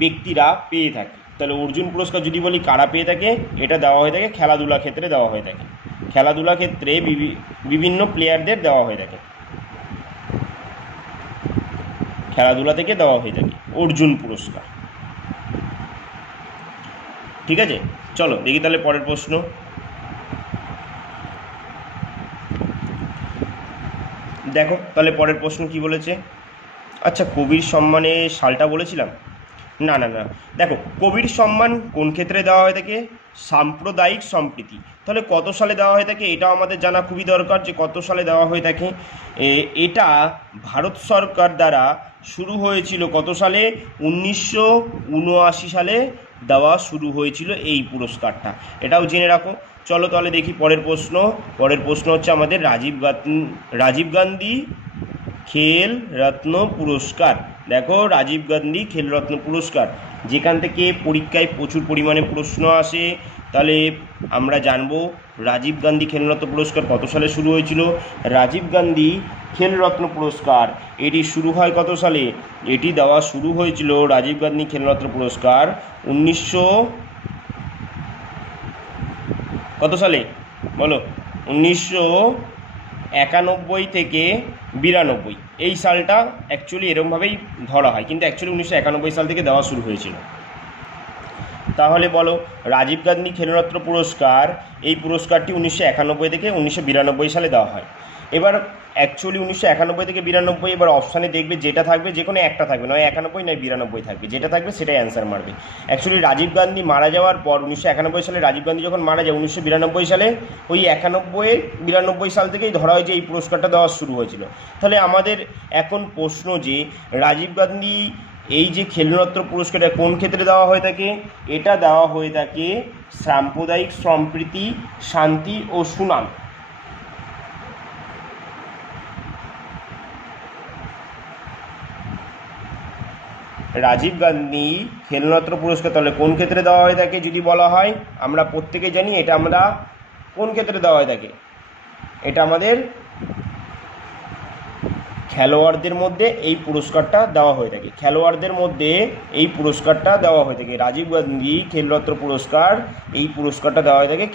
ব্যক্তিরা পেয়ে থাকে। তাহলে অর্জুন পুরস্কার যদি বলি কারা পেয়ে থাকে, এটা দেওয়া হয়ে থাকে খেলাধুলা ক্ষেত্রে দেওয়া হয়ে থাকে। খেলাধুলা ক্ষেত্রে বিভিন্ন প্লেয়ারদের দেওয়া হয়ে থাকে, খেলাধুলা থেকে দেওয়া হয়ে থাকে অর্জুন পুরস্কার, ঠিক আছে। চলো দেখি তাহলে পরের প্রশ্ন। দেখো তাহলে পরের প্রশ্ন কি বলেছে। আচ্ছা কবির সম্মানে সালটা বলেছিলাম, না না না, দেখো কবির সম্মান কোন ক্ষেত্রে দেওয়া হয়ে থাকে? সাম্প্রদায়িক সম্প্রীতি। তাহলে কত সালে দেওয়া হয়ে থাকে এটাও আমাদের জানা খুবই দরকার, যে কত সালে দেওয়া হয়ে থাকে। এটা ভারত সরকার দ্বারা শুরু হয়েছিল কত সালে? 1979 সালে দেওয়া শুরু হয়েছিল এই পুরস্কারটা, এটাও জেনে রাখো। চলো তাহলে দেখি পরের প্রশ্ন। পরের প্রশ্ন হচ্ছে আমাদের রাজীব গান্ধী খেল রত্ন পুরস্কার। দেখো রাজীব গান্ধী খেলরত্ন পুরস্কার যেখান থেকে পরীক্ষায় প্রচুর পরিমাণে প্রশ্ন আসে। তাহলে আমরা জানবো রাজীব গান্ধী খেলরত্ন পুরস্কার কত সালে শুরু হয়েছিল। রাজীব গান্ধী খেলরত্ন পুরস্কার এটি শুরু হয় কত সালে? এটি দেওয়া শুরু হয়েছিল রাজীব গান্ধী খেলরত্ন পুরস্কার 1900 কত সালে বলো? 1991 থেকে 92, এই সালটা অ্যাকচুয়ালি এরকমভাবেই ধরা হয়, কিন্তু অ্যাকচুয়ালি 1991 সাল থেকে দেওয়া শুরু হয়েছিল। তাহলে বলো রাজীব গান্ধী খেলরত্ন পুরস্কার, এই পুরস্কারটি 1991 থেকে 1992 সালে দেওয়া হয়। এবার অ্যাকচুয়ালি 1991 থেকে 92, এবার অপশানে দেখবে যেটা থাকবে, যে কোনো একটা থাকবে, নয় 91 নয় 92 থাকবে, যেটা থাকবে সেটাই অ্যান্সার মারবে। অ্যাকচুয়ালি রাজীব গান্ধী মারা যাওয়ার পর 1991 সালে রাজীব গান্ধী যখন মারা যায় 1992 সালে, ওই 92 সাল থেকেই ধরা হয় যে এই পুরস্কারটা দেওয়া শুরু হয়েছিল। তাহলে আমাদের এখন প্রশ্ন যে রাজীব গান্ধী এই যে খেলরত্ন পুরস্কারটা কোন ক্ষেত্রে দেওয়া হয়ে থাকে? এটা দেওয়া হয়ে থাকে সাম্প্রদায়িক সম্প্রীতি, শান্তি ও সুনাম। রাজীব গান্ধী খেলরত্ন পুরস্কার তাহলে কোন ক্ষেত্রে দেওয়া হয়ে থাকে যদি বলা হয়? আমরা প্রত্যেকে জানি এটা আমরা কোন ক্ষেত্রে দেওয়া হয়ে থাকে। এটা আমাদের খেলোয়াড়দের মধ্যে এই পুরস্কারটা দেওয়া হয়ে থাকে, খেলোয়াড়দের মধ্যে এই পুরস্কারটা দেওয়া হয়ে থাকে। রাজীব গান্ধী খেলরত্ন পুরস্কার, এই পুরস্কারটা দেওয়া হয়ে থাকে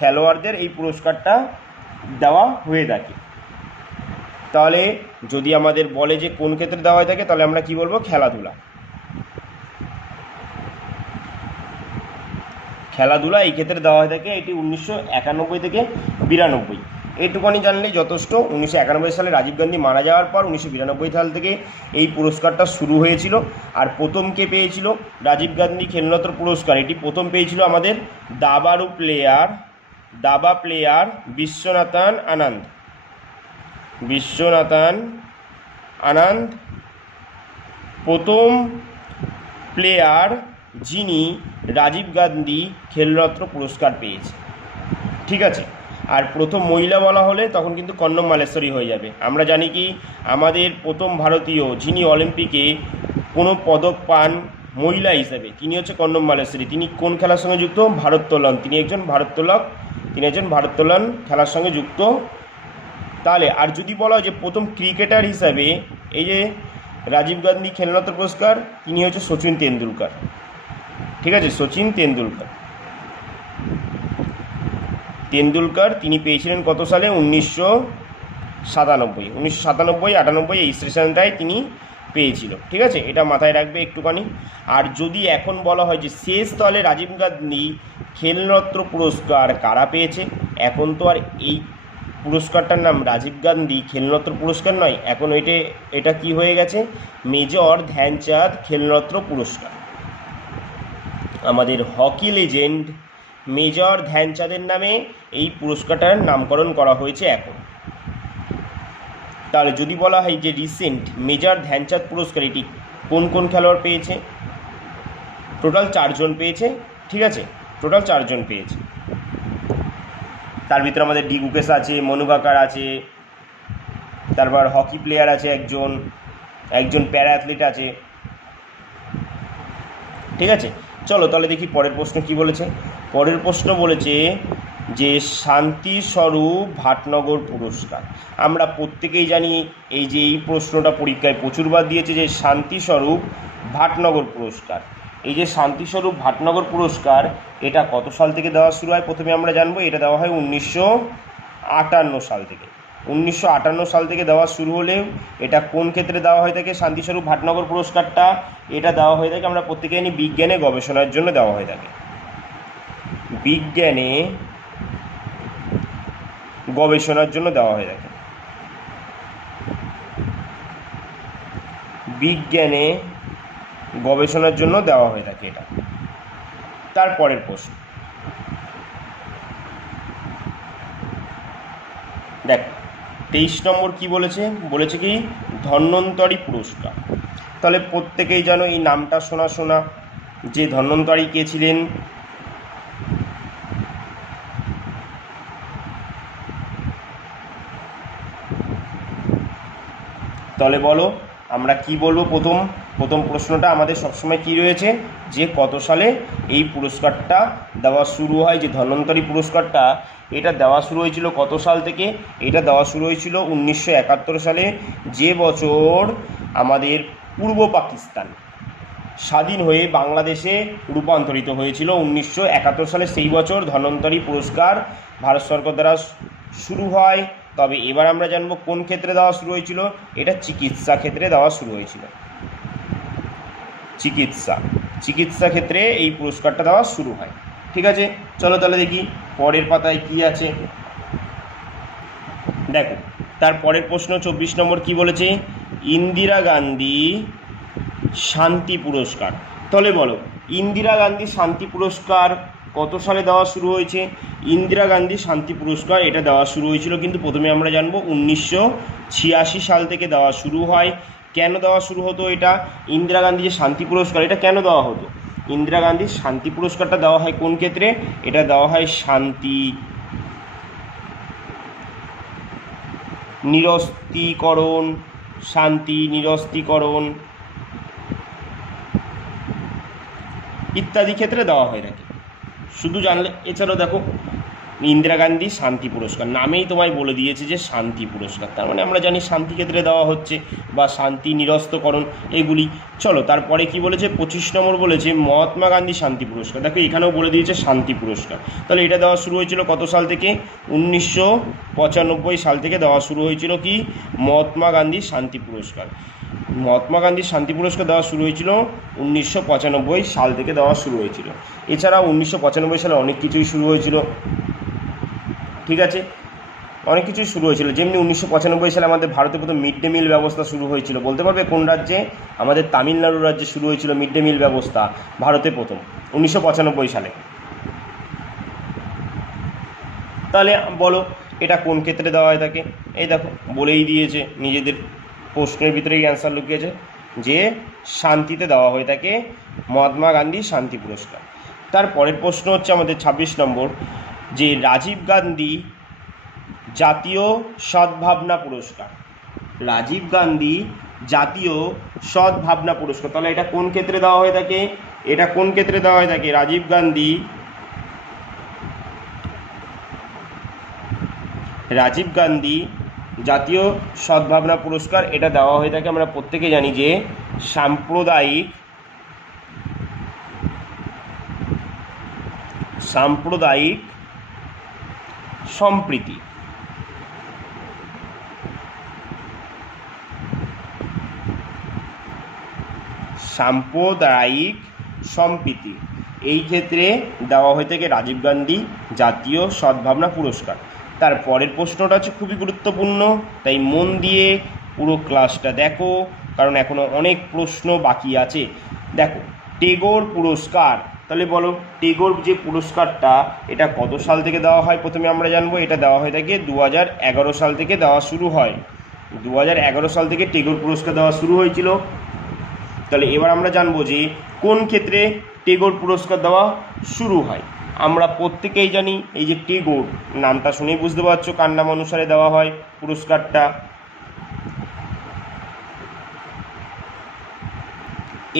খেলোয়াড়দের এই পুরস্কারটা দেওয়া হয়ে থাকে। তাহলে যদি আমাদের বলে যে কোন ক্ষেত্রে দেওয়া হয়ে থাকে, তাহলে আমরা কি বলবো? খেলাধুলা এই ক্ষেত্রে দেওয়া হয়ে থাকে। এটি 1991 থেকে 92, এইটুখানি জানলেই যথেষ্ট। 1991 সালে রাজীব গান্ধী মারা যাওয়ার পর 1992 সাল থেকে এই পুরস্কারটা শুরু হয়েছিল। আর প্রথম কে পেয়েছিল রাজীব গান্ধী খেলরত্ন পুরস্কার? এটি প্রথম পেয়েছিল আমাদের দাবা প্লেয়ার বিশ্বনাথন আনন্দ প্রথম প্লেয়ার যিনি রাজীব গান্ধী খেলরত্ন পুরস্কার পেয়েছে। ঠিক আছে। আর প্রথম মহিলা বলা হলে তখন কিন্তু কন্নম মালেশ্বরী হয়ে যাবে। আমরা জানি কি আমাদের প্রথম ভারতীয় যিনি অলিম্পিকে কোনো পদক পান মহিলা হিসেবে, তিনি হচ্ছে কন্নম মালেশ্বরী। তিনি কোন খেলার সঙ্গে যুক্ত? ভারোত্তোলন। তিনি একজন ভারোত্তোলন খেলার সঙ্গে যুক্ত। তাহলে আর যদি বলা হয় যে প্রথম ক্রিকেটার হিসাবে এই যে রাজীব গান্ধী খেলরত্ন পুরস্কার, তিনি হচ্ছে সচিন তেন্ডুলকর। ঠিক আছে, সচিন তেন্ডুলকর তিনি পেয়েছিলেন কত সালে? 1997, 1997, 98 এই সেশনটায় তিনি পেয়েছিল। ঠিক আছে, এটা মাথায় রাখবে একটুখানি। আর যদি এখন বলা হয় যে শেষ তাহলে রাজীব গান্ধী খেলরত্ন পুরস্কার কারা পেয়েছে, এখন তো আর এই পুরস্কারটার নাম রাজীব গান্ধী খেলরত্ন পুরস্কার নয়, এখন এটা কি হয়ে গেছে? মেজর ধ্যানচাঁদ খেলরত্ন পুরস্কার। আমাদের হকি লেজেন্ড মেজর ধ্যানচাঁদের নামে এই পুরস্কারটার নামকরণ করা হয়েছে এখন। তাহলে যদি বলা হয় যে রিসেন্ট মেজর ধ্যানচাঁদ পুরস্কার এটি কোন কোন খেলোয়াড় পেয়েছে? টোটাল 4 জন পেয়েছে। ঠিক আছে, টোটাল 4 জন পেয়েছে। তার ভিতরে আমাদের ডি গুকেশ আছে, মনু ভাকার আছে, তারপর হকি প্লেয়ার আছে একজন প্যারা অ্যাথলিট আছে। ঠিক আছে, চলো তাহলে দেখি পরের প্রশ্ন কি বলেছে। পরের প্রশ্ন বলেছে যে শান্তিস্বরূপ ভাটনগর পুরস্কার। আমরা প্রত্যেকেই জানি এই যে এই প্রশ্নটা পরীক্ষায় প্রচুরবার দিয়েছে যে শান্তিস্বরূপ ভাটনগর পুরস্কার। এই যে শান্তিস্বরূপ ভাটনগর পুরস্কার এটা কত সাল থেকে দেওয়া শুরু হয়? প্রথমে আমরা জানবো এটা দেওয়া হয় 1958 সাল থেকে। 1958 সাল থেকে দেওয়া শুরু হলেও এটা কোন ক্ষেত্রে দেওয়া হয়ে থাকে? শান্তিস্বরূপ ভাটনগর পুরস্কারটা এটা দেওয়া হয়ে থাকে, আমরা প্রত্যেকে জানি, বিজ্ঞানে গবেষণার জন্য দেওয়া হয়ে থাকে। বিজ্ঞানে গবেষণার জন্য দেওয়া হয়ে থাকে। বিজ্ঞানে গবেষণার জন্য দেওয়া হয়ে থাকে এটা। তারপরের প্রশ্ন দেখ, 23 নম্বর কি বলেছে? বলেছে কি ধন্বন্তরী পুরস্কার। তাহলে প্রত্যেকেই জানো এই নামটা শোনা যে ধন্বন্তরী কে ছিলেন? তাহলে বলো আমরা কি বলবো? প্রথম প্রশ্নটা আমাদের সবসময় কি রয়েছে, যে কত সালে এই পুরস্কারটা দেওয়া শুরু হয়, যে ধন্বন্তরী পুরস্কারটা এটা দেওয়া শুরু হয়েছিল কত সাল থেকে? এটা দেওয়া শুরু হয়েছিল 1971 সালে, যে বছর আমাদের পূর্ব পাকিস্তান স্বাধীন হয়ে বাংলাদেশে রূপান্তরিত হয়েছিল 1971 সালে। সেই বছর ধন্বন্তরী পুরস্কার ভারত সরকার দ্বারা শুরু হয়। তবে এবার আমরা জানবো কোন ক্ষেত্রে দেওয়া শুরু হয়েছিল। এটা চিকিৎসা ক্ষেত্রে দেওয়া শুরু হয়েছিল। চিকিৎসা ক্ষেত্রে এই পুরস্কারটা দেওয়া শুরু হয়। ঠিক আছে, চলো তাহলে দেখি পরের পাতায় কি আছে। দেখো, তার পরের প্রশ্ন 24 নম্বর কি বলেছে? ইন্দিরা গান্ধী শান্তি পুরস্কার। তাহলে বলো, ইন্দিরা গান্ধী শান্তি পুরস্কার কত সালে দেওয়া শুরু হয়েছে? ইন্দিরা গান্ধী শান্তি পুরস্কার এটা দেওয়া শুরু হয়েছিল, কিন্তু প্রথমে আমরা জানবো 1986 সাল থেকে দেওয়া শুরু হয়। কেন দেওয়া শুরু হতো এটা? ইন্দিরা গান্ধী যে শান্তি পুরস্কার এটা কেন দেওয়া হতো? ইন্দিরা গান্ধীর শান্তি পুরস্কারটা দেওয়া হয় কোন ক্ষেত্রে? এটা দেওয়া হয় শান্তি নিরস্ত্রীকরণ ইত্যাদি ক্ষেত্রে দেওয়া হয়ে থাকে। শুধু জানলে, এছাড়াও দেখো ইন্দিরা গান্ধী শান্তি পুরস্কার নামেই তোমায় বলে দিয়েছে যে শান্তি পুরস্কার, তার মানে আমরা জানি শান্তি ক্ষেত্রে দেওয়া হচ্ছে বা শান্তি নিরস্তকরণ এগুলি। চলো তারপরে কি বলেছে? 25 নম্বর বলেছে মহাত্মা গান্ধী শান্তি পুরস্কার। দেখো এখানেও বলে দিয়েছে শান্তি পুরস্কার। তাহলে এটা দেওয়া শুরু হয়েছিল কত সাল থেকে? 1995 সাল থেকে দেওয়া শুরু হয়েছিল কি? মহাত্মা গান্ধী শান্তি পুরস্কার। মহাত্মা গান্ধী শান্তি পুরস্কার দেওয়া শুরু হয়েছিল 1995 সাল থেকে দেওয়া শুরু হয়েছিল। এছাড়াও 1995 সালে অনেক কিছুই শুরু হয়েছিল। ঠিক আছে, অনেক কিছুই শুরু হয়েছিল। যেমনি 1995 সালে আমাদের ভারতে প্রথম মিড ডে মিল ব্যবস্থা শুরু হয়েছিল। বলতে পারবে কোন রাজ্যে? আমাদের তামিলনাড়ু রাজ্যে শুরু হয়েছিল মিড ডে মিল ব্যবস্থা ভারতে প্রথম 1995 সালে। তাহলে বলো এটা কোন ক্ষেত্রে দেওয়া হয় থাকে? এই দেখো বলেই দিয়েছে, নিজেদের প্রশ্নের ভিতরেই অ্যান্সার লুকিয়েছে যে শান্তিতে দেওয়া হয়ে থাকে মহাত্মা গান্ধী শান্তি পুরস্কার। তার পরের প্রশ্ন হচ্ছে আমাদের 26 নম্বর, যে রাজীব গান্ধী জাতীয় সদ্ভাবনা পুরস্কার। রাজীব গান্ধী জাতীয় সদ্ভাবনা পুরস্কার, তাহলে এটা কোন ক্ষেত্রে দেওয়া হয়ে থাকে? এটা কোন ক্ষেত্রে দেওয়া হয়ে থাকে? রাজীব গান্ধী জাতীয় সদ্ভাবনা পুরস্কার এটা দেওয়া হয়ে থাকে, আমরা প্রত্যেকে জানি যে সাম্প্রদায়িক সম্প্রীতি এই ক্ষেত্রে দেওয়া হয়ে থাকে রাজীব গান্ধী জাতীয় সদ্ভাবনা পুরস্কার। তার পরের প্রশ্নটা হচ্ছে খুবই গুরুত্বপূর্ণ, তাই মন দিয়ে পুরো ক্লাসটা দেখো, কারণ এখনো অনেক প্রশ্ন বাকি আছে। দেখো, টেগোর পুরস্কার। তাহলে বলো টেগোর যে পুরস্কারটা এটা কত সাল থেকে দেওয়া হয়? প্রথমে আমরা জানবো এটা দেওয়া হয়ে থাকে 2011 সাল থেকে দেওয়া শুরু হয়। 2011 সাল থেকে টেগোর পুরস্কার দেওয়া শুরু হয়েছিল। তাহলে এবার আমরা জানবো যে কোন ক্ষেত্রে টেগোর পুরস্কার দেওয়া শুরু হয়। আমরা প্রত্যেকেই জানি এই যে টেগোর নামটা শুনেই বুঝতে পারছো কার নাম অনুসারে দেওয়া হয় পুরস্কারটা।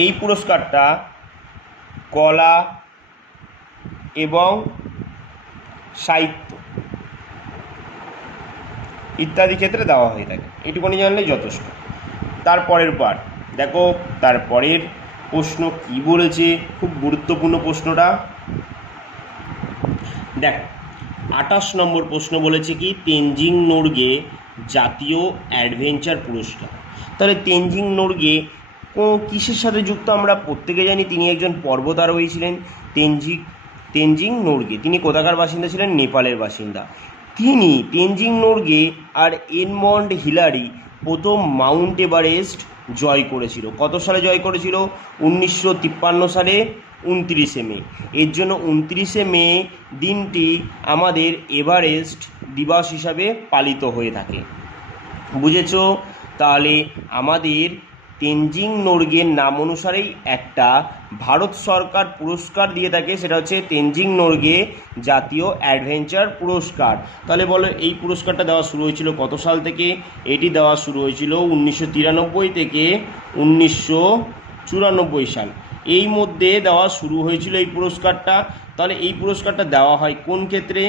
এই পুরস্কারটা কলা এবং সাহিত্য ইত্যাদি ক্ষেত্রে দেওয়া হয়ে থাকে, এটুকুনি জানলেই যথেষ্ট। তারপরের পার্ট দেখো, তারপরের প্রশ্ন কি বলেছে, খুব গুরুত্বপূর্ণ প্রশ্নটা। দেখো 28 নম্বর প্রশ্ন বলেছে কি তেনজিং নোরগে জাতীয় অ্যাডভেঞ্চার পুরস্কার। তাহলে তেনজিং নোরগে কিসের সাথে যুক্ত? আমরা প্রত্যেকে জানি তিনি একজন পর্বতারোহী ছিলেন। তেনজিং নোরগে তিনি কোথাকার বাসিন্দা ছিলেন? নেপালের বাসিন্দা। তেনজিং নোরগে আর এডমন্ড হিলারি প্রথম মাউন্ট এভারেস্ট জয় করেছিল। কত সালে জয় করেছিল? 1953 সালে 29শে মে। এর জন্য 29শে মে দিনটি আমাদের এভারেস্ট দিবস হিসাবে পালিত হয়ে থাকে। বুঝেছো? তাহলে আমাদের তেনজিং নোরগের নাম অনুসারেই একটা ভারত সরকার পুরস্কার দিয়ে থাকে, সেটা হচ্ছে তেনজিং নোরগে জাতীয় অ্যাডভেঞ্চার পুরস্কার। তাহলে বলো এই পুরস্কারটা দেওয়া শুরু হয়েছিল কত সাল থেকে? এটি দেওয়া শুরু হয়েছিল 1993 থেকে 1994 সাল, এই মধ্যে দেওয়া শুরু হয়েছিল এই পুরস্কারটা। তাহলে এই পুরস্কারটা দেওয়া হয় কোন ক্ষেত্রে?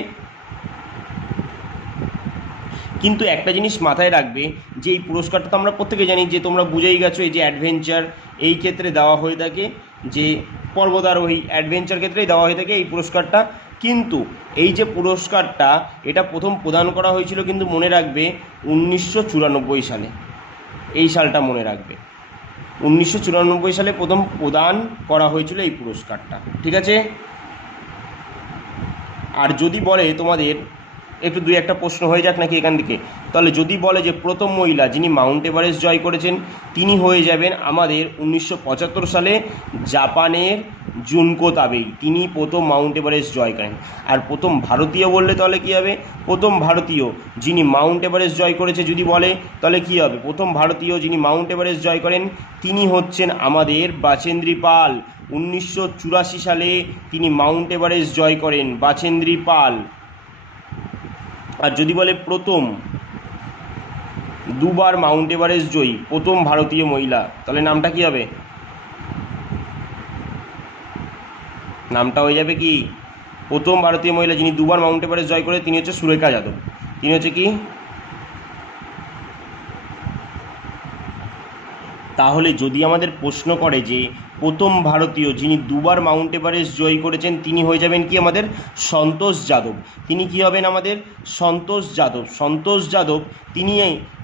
কিন্তু একটা জিনিস মাথায় রাখবে যে এই পুরস্কারটা তো আমরা প্রত্যেকে জানি, যে তোমরা বুঝেই গেছো, এই যে অ্যাডভেঞ্চার এই ক্ষেত্রে দেওয়া হয়ে থাকে, যে পর্বতারোহী অ্যাডভেঞ্চার ক্ষেত্রেই দেওয়া হয়ে থাকে এই পুরস্কারটা। কিন্তু এই যে পুরস্কারটা এটা প্রথম প্রদান করা হয়েছিল কিন্তু মনে রাখবে 1994 সালে, এই সালটা মনে রাখবে, 1994 সালে প্রথম প্রদান করা হয়েছিল এই পুরস্কারটা, ঠিক আছে? আর যদি বলে তোমাদের একটু দুই একটা প্রশ্ন হয়ে যাক নাকি এখান থেকে, তাহলে যদি বলে যে প্রথম মহিলা যিনি মাউন্ট এভারেস্ট জয় করেছেন তিনি হয়ে যাবেন আমাদের 1975 সালে জাপানের জুনকো তাবেই, তিনি প্রথম মাউন্ট এভারেস্ট জয় করেন। আর প্রথম ভারতীয় বললে তাহলে কী হবে? প্রথম ভারতীয় যিনি মাউন্ট এভারেস্ট জয় করেছে যদি বলে তাহলে কী হবে? প্রথম ভারতীয় যিনি মাউন্ট এভারেস্ট জয় করেন তিনি হচ্ছেন আমাদের বাচেন্দ্রী পাল। 1984 সালে তিনি মাউন্ট এভারেস্ট জয় করেন, বাচেন্দ্রী পাল। আর যদি বলে প্রথম দুবার মাউন্ট এভারেস্ট জয়ী প্রথম ভারতীয় মহিলা, তাহলে নামটা কি হবে? নামটা হয়ে যাবে কি? প্রথম ভারতীয় মহিলা যিনি দুবার মাউন্ট এভারেস্ট জয় করে তিনি হচ্ছে সুরেখা যাদব। তিনি হচ্ছে কি? তাহলে যদি আমাদের প্রশ্ন করে যে প্রথম ভারতীয় যিনি দুবার মাউন্ট এভারেস্ট জয় করেছেন তিনি হয়ে যাবেন কি? আমাদের সন্তোষ যাদব। তিনি কি হবেন? আমাদের সন্তোষ যাদব। সন্তোষ যাদব তিনি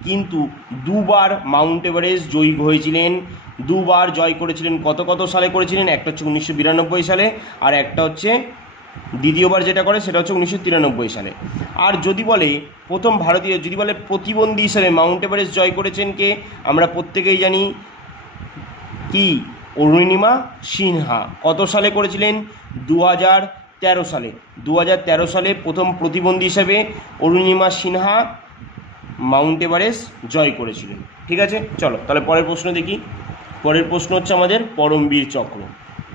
কিন্তু দুবার মাউন্ট এভারেস্ট জয়ী হয়েছিলেন, দুবার জয় করেছিলেন। কত কত সালে করেছিলেন? একটা হচ্ছে 1992 সালে, আর একটা হচ্ছে দ্বিতীয়বার যেটা করে সেটা হচ্ছে 1993 সালে। আর যদি বলে প্রথম ভারতীয়, যদি বলে প্রতিবন্ধী হিসাবে মাউন্ট এভারেস্ট জয় করেছেন কে? আমরা প্রত্যেকেই জানি কি? অরুণিমা সিনহা। কত সালে করেছিলেন? 2013 সালে। 2013 সালে প্রথম প্রতিবন্ধী হিসাবে অরুণিমা সিনহা মাউন্ট এভারেস্ট জয় করেছিলেন, ঠিক আছে? চলো তাহলে পরের প্রশ্ন দেখি। পরের প্রশ্ন হচ্ছে আমাদের পরমবীর চক্র।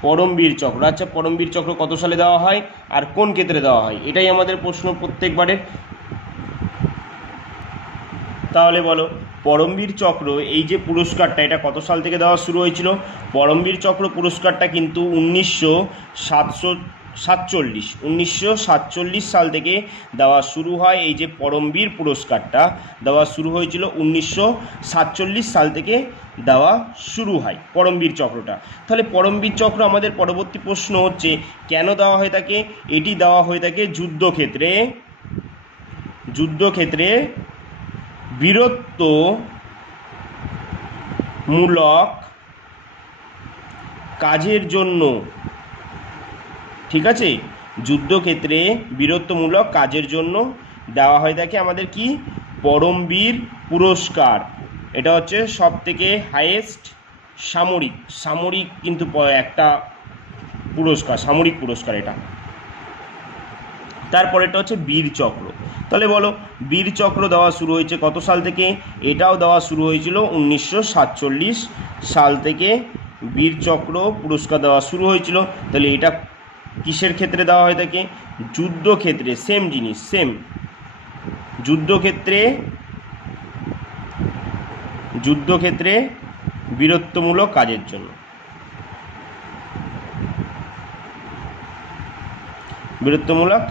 পরমবীর চক্র, আচ্ছা পরমবীর চক্র কত সালে দেওয়া হয় আর কোন ক্ষেত্রে দেওয়া হয়? এটাই আমাদের প্রশ্ন প্রত্যেকবারের। তাহলে বলো পরমবীর চক্র এই যে পুরস্কারটা এটা কত সাল থেকে দেওয়া শুরু হয়েছিল? পরমবীর চক্র পুরস্কারটা কিন্তু 1947 সাল থেকে দেওয়া শুরু হয়। এই যে পরমবীর পুরস্কারটা দেওয়া শুরু হয়েছিল 1947 সাল থেকে দেওয়া শুরু হয় পরমবীর চক্রটা। তাহলে পরমবীর চক্র আমাদের পরবর্তী প্রশ্ন হচ্ছে কেন দেওয়া হয়ে থাকে? এটি দেওয়া হয়ে থাকে যুদ্ধক্ষেত্রে বীরত্বমূলক কাজের জন্য, ঠিক আছে? যুদ্ধক্ষেত্রে বীরত্বমূলক কাজের জন্য দেওয়া হয়ে থাকে আমাদের কি? পরমবীর পুরস্কার। এটা হচ্ছে সব থেকে হাইয়েস্ট সামরিক কিন্তু একটা পুরস্কার, সামরিক পুরস্কার এটা। তারপরেটা হচ্ছে বীর চক্র। তাহলে বলো বীর চক্র দেওয়া শুরু হয়েছে কত সাল থেকে? এটাও দেওয়া শুরু হয়েছিল 1947 সাল থেকে বীর চক্র পুরস্কার দেওয়া শুরু হয়েছিল। তাহলে এটা কিসের ক্ষেত্রে দেওয়া হয়ে থাকে? যুদ্ধক্ষেত্রে, সেম জিনিস, সেম যুদ্ধক্ষেত্রে বীরত্বমূলক কাজের জন্য, বীরত্বমূলক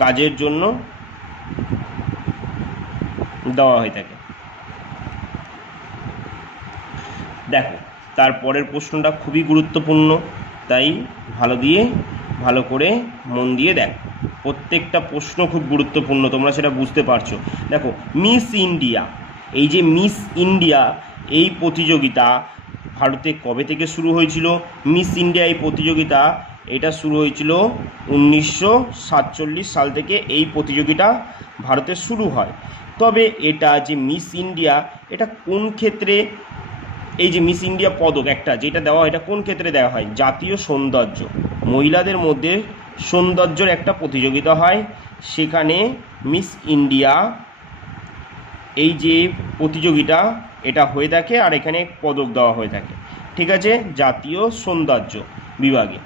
কাজের জন্য দেওয়া হয়ে থাকে। দেখো তারপরের প্রশ্নটা খুবই গুরুত্বপূর্ণ, তাই ভালো করে মন দিয়ে দেখো। প্রত্যেকটা প্রশ্ন খুব গুরুত্বপূর্ণ, তোমরা সেটা বুঝতে পারছো। দেখো মিস ইন্ডিয়া, এই যে মিস ইন্ডিয়া এই প্রতিযোগিতা ভারতে কবে থেকে শুরু হয়েছিল? মিস ইন্ডিয়া এই প্রতিযোগিতা এটা শুরু হয়েছিল 1947 সাল থেকে এই প্রতিযোগিতা ভারতে শুরু হয়। তবে এটা যে মিস ইন্ডিয়া এটা কোন ক্ষেত্রে, এই যে মিস ইন্ডিয়া পদক একটা যেটা দেওয়া হয় এটা কোন ক্ষেত্রে দেওয়া হয়? জাতীয় সৌন্দর্য, মহিলাদের মধ্যে সৌন্দর্যের একটা প্রতিযোগিতা হয়, সেখানে মিস ইন্ডিয়া এই যে প্রতিযোগিতা এটা হয়ে থাকে, আর এখানে পদক দেওয়া হয়ে থাকে। ঠিক আছে, জাতীয় সৌন্দর্য বিভাগে।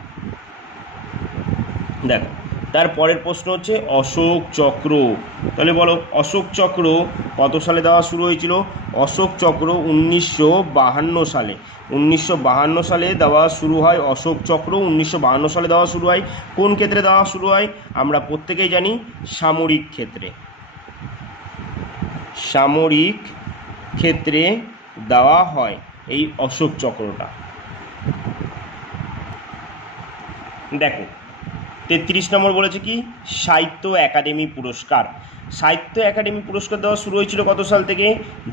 দেখো তারপরের প্রশ্ন হচ্ছে অশোক চক্র। তাহলে বলো অশোক চক্র কত সালে দেওয়া শুরু হয়েছিল? অশোক চক্র 1952 সালে। 1952 সালে দেওয়া শুরু হয় অশোক চক্র। 1952 সালে দেওয়া শুরু হয়। কোন ক্ষেত্রে দেওয়া শুরু হয়? আমরা প্রত্যেকেই জানি সামরিক ক্ষেত্রে। সামরিক ক্ষেত্রে দেওয়া হয় এই অশোক চক্রটা। দেখো 33 নম্বর বলেছে কি সাহিত্য একাডেমি পুরস্কার। সাহিত্য একাডেমি পুরস্কার দেওয়া শুরু হয়েছিল কত সাল থেকে?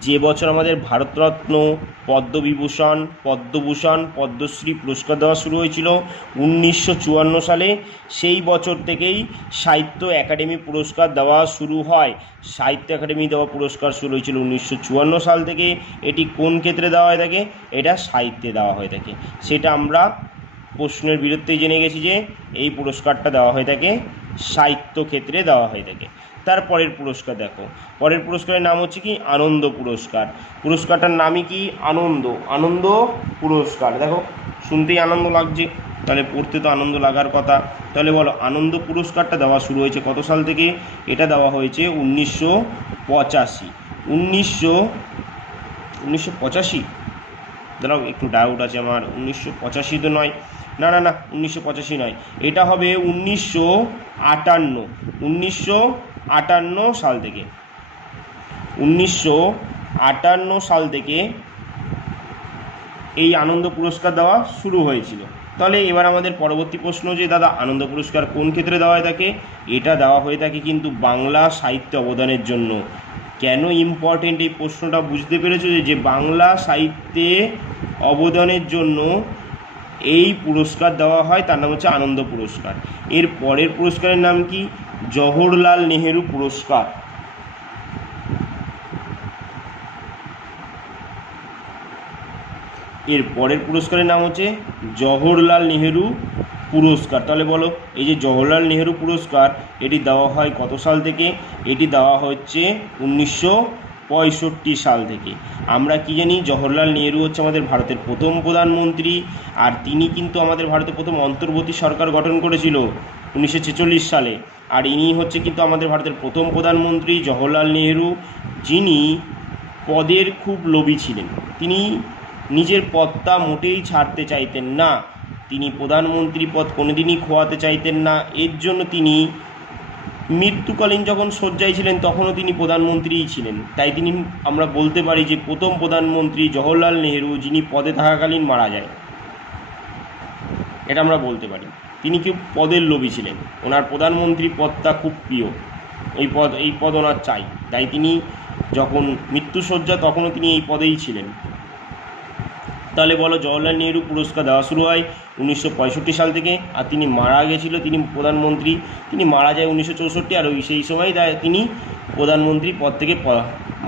যে বছর আমাদের ভারতরত্ন, পদ্মবিভূষণ, পদ্মভূষণ, পদ্মশ্রী পুরস্কার দেওয়া শুরু হয়েছিল 1954 সালে, সেই বছর থেকেই সাহিত্য একাডেমি পুরস্কার দেওয়া শুরু হয়। সাহিত্য একাডেমি দেওয়া পুরস্কার শুরু হয়েছিল 1954 সাল থেকে। এটি কোন ক্ষেত্রে দেওয়া হয়ে থাকে? এটা সাহিত্যে দেওয়া হয়ে থাকে। সেটা আমরা প্রশ্নের বিরুদ্ধেই জেনে গেছি যে এই পুরস্কারটা দেওয়া হয়ে থাকে সাহিত্য ক্ষেত্রে দেওয়া হয়ে থাকে। তারপরের পুরস্কার দেখো, পরের পুরস্কারের নাম হচ্ছে কি আনন্দ পুরস্কার। পুরস্কারটার নামই কি আনন্দ, আনন্দ পুরস্কার। দেখো শুনতেই আনন্দ লাগছে, তাহলে পড়তে তো আনন্দ লাগার কথা। তাহলে বলো আনন্দ পুরস্কারটা দেওয়া শুরু হয়েছে কত সাল থেকে? এটা দেওয়া হয়েছে 1985। 1985 দাঁড়াও একটু ডাউট আছে আমার, 1985 তো নয়, না 1985 নয়, এটা হবে 1958 সাল থেকে। 1958 সাল থেকে এই আনন্দ পুরস্কার দেওয়া শুরু হয়েছিল। তাহলে এবার আমাদের পরবর্তী প্রশ্ন যে দাদা আনন্দ পুরস্কার কোন ক্ষেত্রে দেওয়া হয়ে থাকে? এটা দেওয়া হয়ে থাকে কিন্তু বাংলা সাহিত্যে অবদানের জন্য। কেন ইম্পর্টেন্ট এই প্রশ্নটা বুঝতে পেরেছো যে বাংলা সাহিত্যে অবদানের জন্য এই পুরস্কার দেওয়া হয়, তার নাম হচ্ছে আনন্দ পুরস্কার। এর পরের পুরস্কারের নাম কি জওহরলাল নেহেরু পুরস্কার। এর পরের পুরস্কারের নাম হচ্ছে জওহরলাল নেহেরু পুরস্কার। তাহলে বলো এই যে জওহরলাল নেহেরু পুরস্কার এটি দেওয়া হয় কত সাল থেকে? এটি দেওয়া হচ্ছে 1965 সাল থেকে। আমরা কি জানি জওহরলাল নেহেরু হচ্ছে আমাদের ভারতের প্রথম প্রধানমন্ত্রী, আর তিনি কিন্তু আমাদের ভারতের প্রথম অন্তর্বর্তী সরকার গঠন করেছিল 1946 সালে। আর ইনি হচ্ছে কিন্তু আমাদের ভারতের প্রথম প্রধানমন্ত্রী জওহরলাল নেহেরু, যিনি পদের খুব লোভী ছিলেন। তিনি নিজের পদটা মোটেই ছাড়তে চাইতেন না, তিনি প্রধানমন্ত্রী পদ কোনোদিনই খোয়াতে চাইতেন না। এর জন্য তিনি মৃত্যুকালীন যখন শয্যায় ছিলেন তখনও তিনি প্রধানমন্ত্রীই ছিলেন। তাই তিনি আমরা বলতে পারি যে প্রথম প্রধানমন্ত্রী জওহরলাল নেহেরু যিনি পদে থাকাকালীন মারা যায়, এটা আমরা বলতে পারি। তিনি কি পদের লোভী ছিলেন, ওনার প্রধানমন্ত্রী পদটা খুব প্রিয়, এই পদ ওনার চাই, তাই তিনি যখন মৃত্যুশয্যা তখনও তিনি এই পদেই ছিলেন। তাহলে বলো জওহরলাল নেহেরু পুরস্কার দেওয়া শুরু হয় 1965 সাল থেকে, আর তিনি মারা গেছিল, তিনি প্রধানমন্ত্রী, তিনি মারা যায় 1964, আর সেই সময় তিনি প্রধানমন্ত্রী পদ থেকে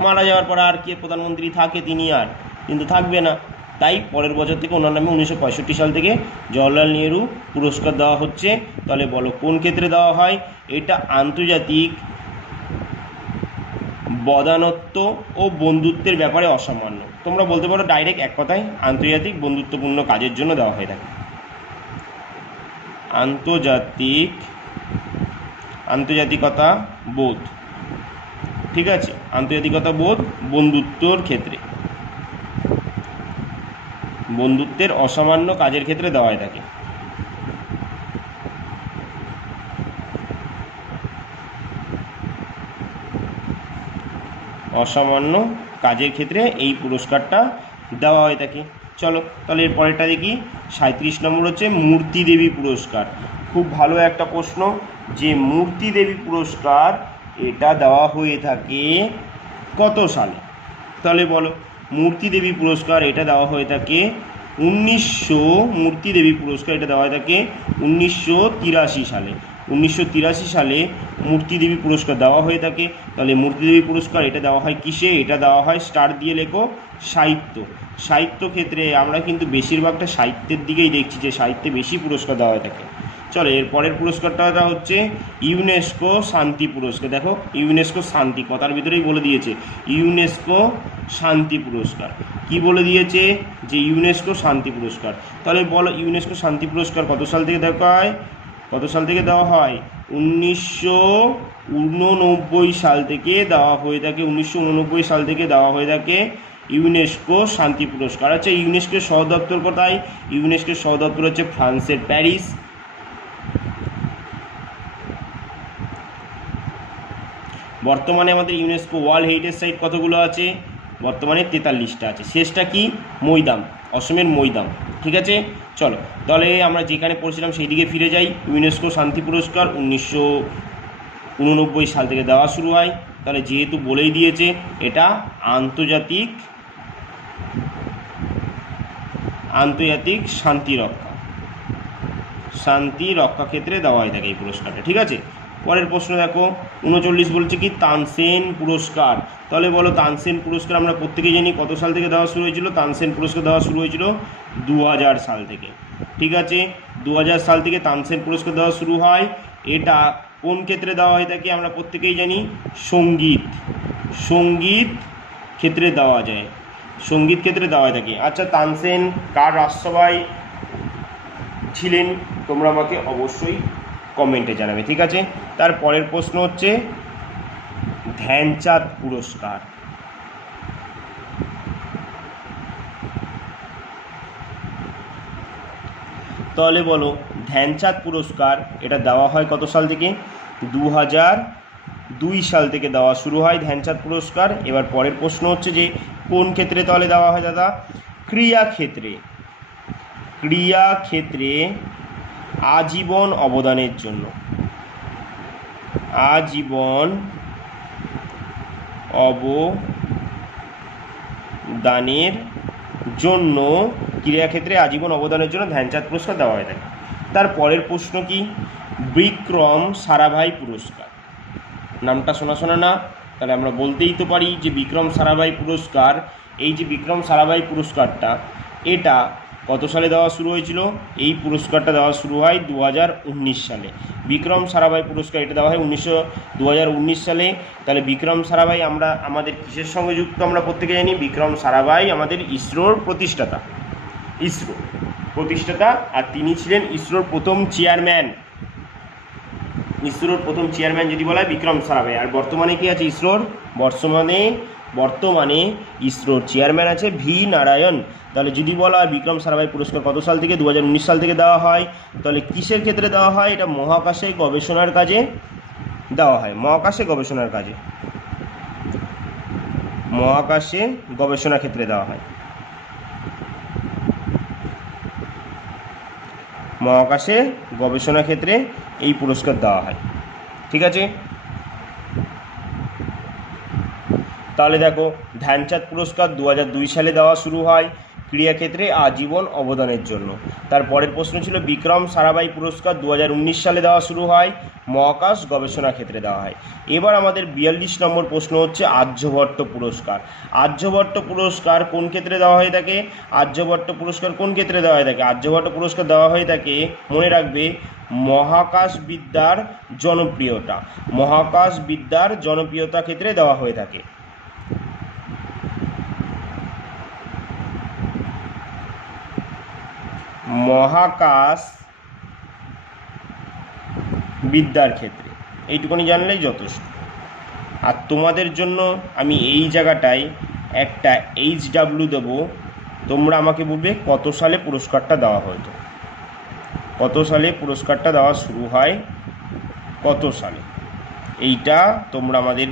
মারা যাওয়ার পর আর কে প্রধানমন্ত্রী থাকে? তিনি আর কিন্তু থাকবে না, তাই পরের বছর থেকে ওনার নামে 1965 সাল থেকে জওহরলাল নেহেরু পুরস্কার দেওয়া হচ্ছে। তাহলে বলো কোন ক্ষেত্রে দেওয়া হয়? এটা আন্তর্জাতিক বদানত্ব ও বন্ধুত্বের ব্যাপারে অসামান্য। তোমরা বলতে পারো ডাইরেক্ট এক কথায় আন্তর্জাতিক বন্ধুত্বপূর্ণ কাজের জন্য দেওয়া হয়ে থাকে। আন্তর্জাতিকতা বোধ, ঠিক আছে, আন্তর্জাতিকতা বোধ বন্ধুত্বর ক্ষেত্রে, বন্ধুত্বের অসামান্য কাজের ক্ষেত্রে দেওয়া হয়ে থাকে। অসামান্য কাজের ক্ষেত্রে এই পুরস্কারটা দেওয়া হয়ে থাকে। চলো তাহলে এর পরেরটা দেখি। 37 নম্বর হচ্ছে মূর্তি দেবী পুরস্কার। খুব ভালো একটা প্রশ্ন যে মূর্তি দেবী পুরস্কার এটা দেওয়া হয়ে থাকে কত সালে? তাহলে বলো মূর্তি দেবী পুরস্কার এটা দেওয়া হয়ে থাকে মূর্তি দেবী পুরস্কার এটা দেওয়া হয়ে থাকে 1983 সালে। 1983 সালে মূর্তি দেবী পুরস্কার দেওয়া হয়ে থাকে। তাহলে মূর্তি দেবী পুরস্কার এটা দেওয়া হয় কিসে? এটা দেওয়া হয় স্টার দিয়ে লেখো সাহিত্য ক্ষেত্রে। আমরা কিন্তু বেশিরভাগটা সাহিত্যের দিকেই দেখছি যে সাহিত্যে বেশি পুরস্কার দেওয়া হয়ে থাকে। চলো এর পরের পুরস্কারটা হচ্ছে ইউনেস্কো শান্তি পুরস্কার। দেখো ইউনেস্কো শান্তি কথার ভিতরেই বলে দিয়েছে ইউনেস্কো শান্তি পুরস্কার। কি বলে দিয়েছে যে ইউনেস্কো শান্তি পুরস্কার। তাহলে বলো ইউনেস্কো শান্তি পুরস্কার কত সাল থেকে দেওয়া হয়? কত সাল থেকে দেওয়া হয়? 1989 সাল থেকে দেওয়া হয়ে থাকে। 1989 সাল থেকে দেওয়া হয়ে থাকে ইউনেস্কো শান্তি পুরস্কার। আচ্ছা ইউনেস্কোর সদর দপ্তর কোথায়? ইউনেস্কোর সদর দপ্তর হচ্ছে ফ্রান্সের প্যারিস। বর্তমানে আমাদের ইউনেস্কো ওয়ার্ল্ড হেরিটেজ সাইট কতগুলো আছে? বর্তমানে 43টা আছে। শেষটা কি? মৈদাম, অসমের মৈদাম। ঠিক আছে, চলো তাহলে আমরা যেখানে পড়ছিলাম সেই দিকে ফিরে যাই। ইউনেস্কো শান্তি পুরস্কার 1989 সাল থেকে দেওয়া শুরু হয়। তাহলে যেহেতু বলেই দিয়েছে এটা আন্তর্জাতিক শান্তি রক্ষা ক্ষেত্রে দেওয়া হয়ে থাকে এই পুরস্কারটা। ঠিক আছে, পরের প্রশ্ন দেখো 39 বলছে কি তানসেন পুরস্কার। তাহলে বলো তানসেন পুরস্কার আমরা প্রত্যেকেই জানি কত সাল থেকে দেওয়া শুরু হয়েছিল? তানসেন পুরস্কার দেওয়া শুরু হয়েছিল 2000 সাল থেকে। ঠিক আছে, 2000 সাল থেকে তানসেন পুরস্কার দেওয়া শুরু হয়। এটা কোন ক্ষেত্রে দেওয়া হয়ে থাকে আমরা প্রত্যেকেই জানি? সঙ্গীত ক্ষেত্রে দেওয়া যায়, সঙ্গীত ক্ষেত্রে দেওয়া হয়ে থাকে। আচ্ছা তানসেন কার রাজসভায় ছিলেন তোমরা আমাকে অবশ্যই কমেন্টে জানাবে। ঠিক আছে, তার পরের প্রশ্ন হচ্ছে ধ্যানচাঁদ পুরস্কার। তাহলে বলো ধ্যানচাঁদ পুরস্কার এটা দেওয়া হয় কত সাল থেকে? 2002 সাল থেকে দেওয়া শুরু হয় ধ্যানচাঁদ পুরস্কার। এবার পরের প্রশ্ন হচ্ছে যে কোন ক্ষেত্রে তাহলে দেওয়া হয় দাদা? ক্রীড়াক্ষেত্রে আজীবন অবদানের জন্য, ক্রীড়াক্ষেত্রে আজীবন অবদানের জন্য ধ্যানচাঁদ পুরস্কার দেওয়া হয়ে থাকে। তার পরের প্রশ্ন কি? বিক্রম সারাভাই পুরস্কার। নামটা শোনা না? তাহলে আমরা বলতেই তো পারি যে বিক্রম সারাভাই পুরস্কার, এই যে বিক্রম সারাভাই পুরস্কারটা এটা কত সালে দেওয়া শুরু হয়েছিল? এই পুরস্কারটা দেওয়া শুরু হয় 2019 সালে। বিক্রম সারাভাই পুরস্কার এটা দেওয়া হয় 2019 সালে। তাহলে বিক্রম সারাভাই আমরা আমাদের কিসের সঙ্গে যুক্ত আমরা প্রত্যেকে জানি? বিক্রম সারাভাই আমাদের ইসরোর প্রতিষ্ঠাতা, আর তিনি ছিলেন ইসরোর প্রথম চেয়ারম্যান যদি বলা হয় বিক্রম সারাভাই। আর বর্তমানে কি আছে ইসরোর? বর্তমানে ইসরোর চেয়ারম্যান আছে ভি নারায়ণ। তাহলে যদি বলা হয় বিক্রম সারাভাই পুরস্কার কত সাল থেকে? 2019 সাল থেকে দেওয়া হয়। তাহলে কিসের ক্ষেত্রে দেওয়া হয়? এটা মহাকাশে গবেষণার কাজে দেওয়া হয়, মহাকাশে গবেষণা ক্ষেত্রে দেওয়া হয়, মহাকাশে গবেষণা ক্ষেত্রে এই পুরস্কার দেওয়া হয়। ঠিক আছে, তাহলে দেখো ধ্যানচাঁদ পুরস্কার 2002 সালে দেওয়া শুরু হয় ক্রীড়াক্ষেত্রে আজীবন অবদানের জন্য। তার পরের প্রশ্ন ছিল বিক্রম সারাভাই পুরস্কার 2019 সালে দেওয়া শুরু হয় মহাকাশ গবেষণা ক্ষেত্রে দেওয়া হয়। এবার আমাদের 42 নম্বর প্রশ্ন হচ্ছে আর্যভট্ট পুরস্কার। আর্যভট্ট পুরস্কার কোন ক্ষেত্রে দেওয়া হয়ে থাকে? আর্যভট্ট পুরস্কার কোন ক্ষেত্রে দেওয়া হয়ে থাকে? আর্যভট্ট পুরস্কার দেওয়া হয়ে থাকে, মনে রাখবে, মহাকাশ বিদ্যার জনপ্রিয়তা ক্ষেত্রে দেওয়া হয়ে থাকে। মহাকাশ বিদ্যার ক্ষেত্রে এইটুকুনি জানলেই যথেষ্ট। আর তোমাদের জন্য আমি এই জায়গাটায় একটা HW দেবো, তোমরা আমাকে বলবে কত সালে পুরস্কারটা দেওয়া হতো, কত সালে পুরস্কারটা দেওয়া শুরু হয়, কত সালে, এইটা তোমরা আমাদের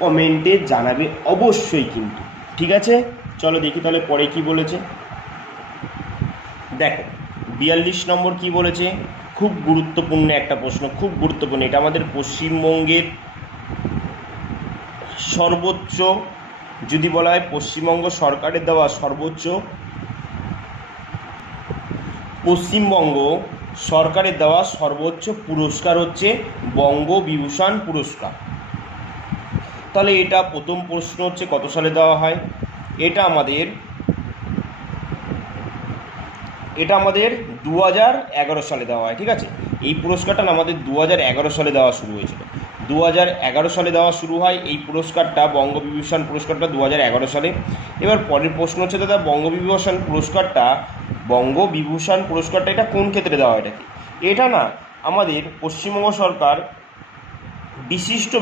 কমেন্টে জানাবে অবশ্যই কিন্তু। ঠিক আছে, চলো দেখি তাহলে পরে কি বলেছে। দেখো 42 নম্বর কি বলেছে? খুব গুরুত্বপূর্ণ একটা প্রশ্ন, খুব গুরুত্বপূর্ণ। এটা আমাদের পশ্চিমবঙ্গের সর্বোচ্চ, যদি বলা হয় পশ্চিমবঙ্গ সরকারের দেওয়া সর্বোচ্চ, পশ্চিমবঙ্গ সরকারের দেওয়া সর্বোচ্চ পুরস্কার হচ্ছে বঙ্গবিভূষণ পুরস্কার। তাহলে এটা প্রথম প্রশ্ন হচ্ছে কত সালে দেওয়া হয়? এটা আমাদের এটা আমাদের 2011 সালে দেওয়া হয়, ঠিক আছে। এই পুরস্কারটা না আমাদের 2011 সালে দেওয়া শুরু হয়েছিল। 2011 সালে দেওয়া শুরু হয় এই পুরস্কারটা, বঙ্গবিভূষণ পুরস্কারটা 2011 সালে। এবার পরের প্রশ্ন হচ্ছে দাদা, বঙ্গবিভূষণ পুরস্কারটা এটা কোন ক্ষেত্রে দেওয়া হয়? এটা না আমাদের পশ্চিমবঙ্গ সরকার বিশিষ্ট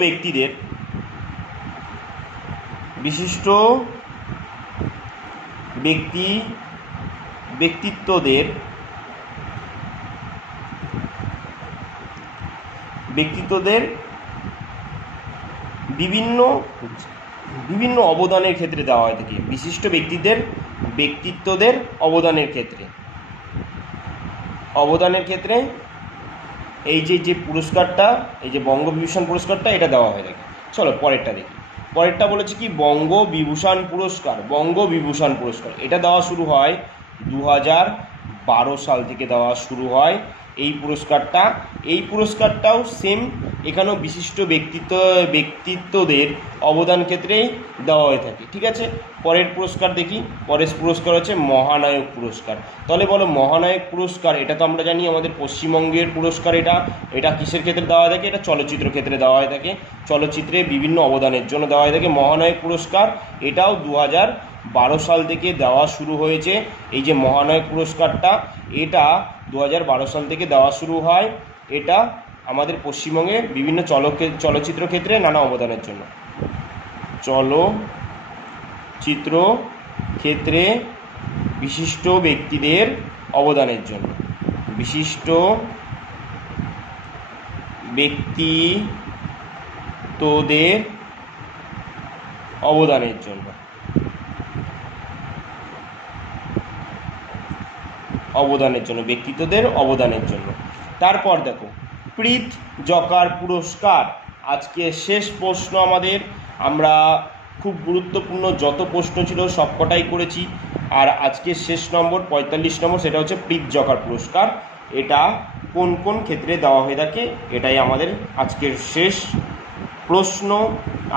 ব্যক্তিত্বদের বিভিন্ন অবদানের ক্ষেত্রে দেওয়া হয় থাকে। বিশিষ্ট ব্যক্তিত্বদের অবদানের ক্ষেত্রে এই যে পুরস্কারটা, এই যে বঙ্গবিভূষণ পুরস্কারটা এটা দেওয়া হয়ে থাকে। চলো পরেরটা দেখি। পরেরটা বলেছে কি বঙ্গবিভূষণ পুরস্কার এটা দেওয়া শুরু হয় 2012 সাল থেকে দেওয়া শুরু হয় এই পুরস্কারটাও সেম, এখানেও বিশিষ্ট ব্যক্তিত্বদের অবদান ক্ষেত্রেই দেওয়া হয়ে থাকে, ঠিক আছে। পরের পুরস্কার দেখি। পরের পুরস্কার হচ্ছে মহানায়ক পুরস্কার। তাহলে বলো মহানায়ক পুরস্কার, এটা তো আমরা জানি আমাদের পশ্চিমবঙ্গের পুরস্কার। এটা কিসের ক্ষেত্রে দেওয়া হয়ে থাকে? এটা চলচ্চিত্র ক্ষেত্রে দেওয়া হয়ে থাকে, চলচ্চিত্রে বিভিন্ন অবদানের জন্য দেওয়া হয়ে থাকে মহানায়ক পুরস্কার। এটাও 2012 সাল থেকে দেওয়া শুরু হয়েছে। এই যে মহানায়ক পুরস্কারটা, এটা 2012 সাল থেকে দেওয়া শুরু হয়। এটা আমাদের পশ্চিমবঙ্গে বিভিন্ন চলচ্চিত্র ক্ষেত্রে নানা অবদানের জন্য, চলচ্চিত্র ক্ষেত্রে বিশিষ্ট ব্যক্তিদের অবদানের জন্য, বিশিষ্ট ব্যক্তিত্বদের অবদানের জন্য, ব্যক্তিত্বদের অবদানের জন্য। তারপর দেখো প্রীত জকার পুরস্কার, আজকে শেষ প্রশ্ন আমাদের। আমরা খুব গুরুত্বপূর্ণ যত প্রশ্ন ছিল সবকটাই করেছি, আর আজকে শেষ নম্বর 45 নম্বর, সেটা হচ্ছে প্রীত জকার পুরস্কার। এটা কোন কোন ক্ষেত্রে দেওয়া হয়ে থাকে, এটাই আমাদের আজকের শেষ প্রশ্ন।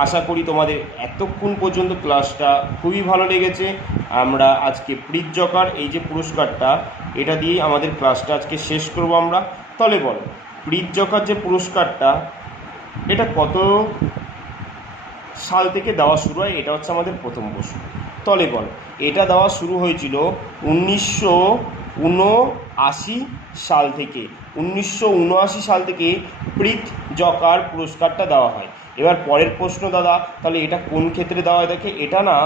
আশা করি তোমাদের এতক্ষণ পর্যন্ত ক্লাসটা খুবই ভালো লেগেছে। আমরা আজকে প্রীত জকার এই যে পুরস্কারটা, এটা দিয়েই আমাদের ক্লাসটা আজকে শেষ করব আমরা। তাহলে বলো প্রীত জকার যে পুরস্কারটা, এটা কত সাল থেকে দেওয়া শুরু হয়? এটা হচ্ছে আমাদের প্রথম প্রশ্ন। তাহলে বলো এটা দেওয়া শুরু হয়েছিল 1979 সাল থেকে। 1979 সাল থেকে প্রীত জকার পুরস্কারটা দেওয়া হয়। এবার পরের প্রশ্ন দাদা, তাহলে এটা কোন ক্ষেত্রে দেওয়া হয়ে থাকে? এটা না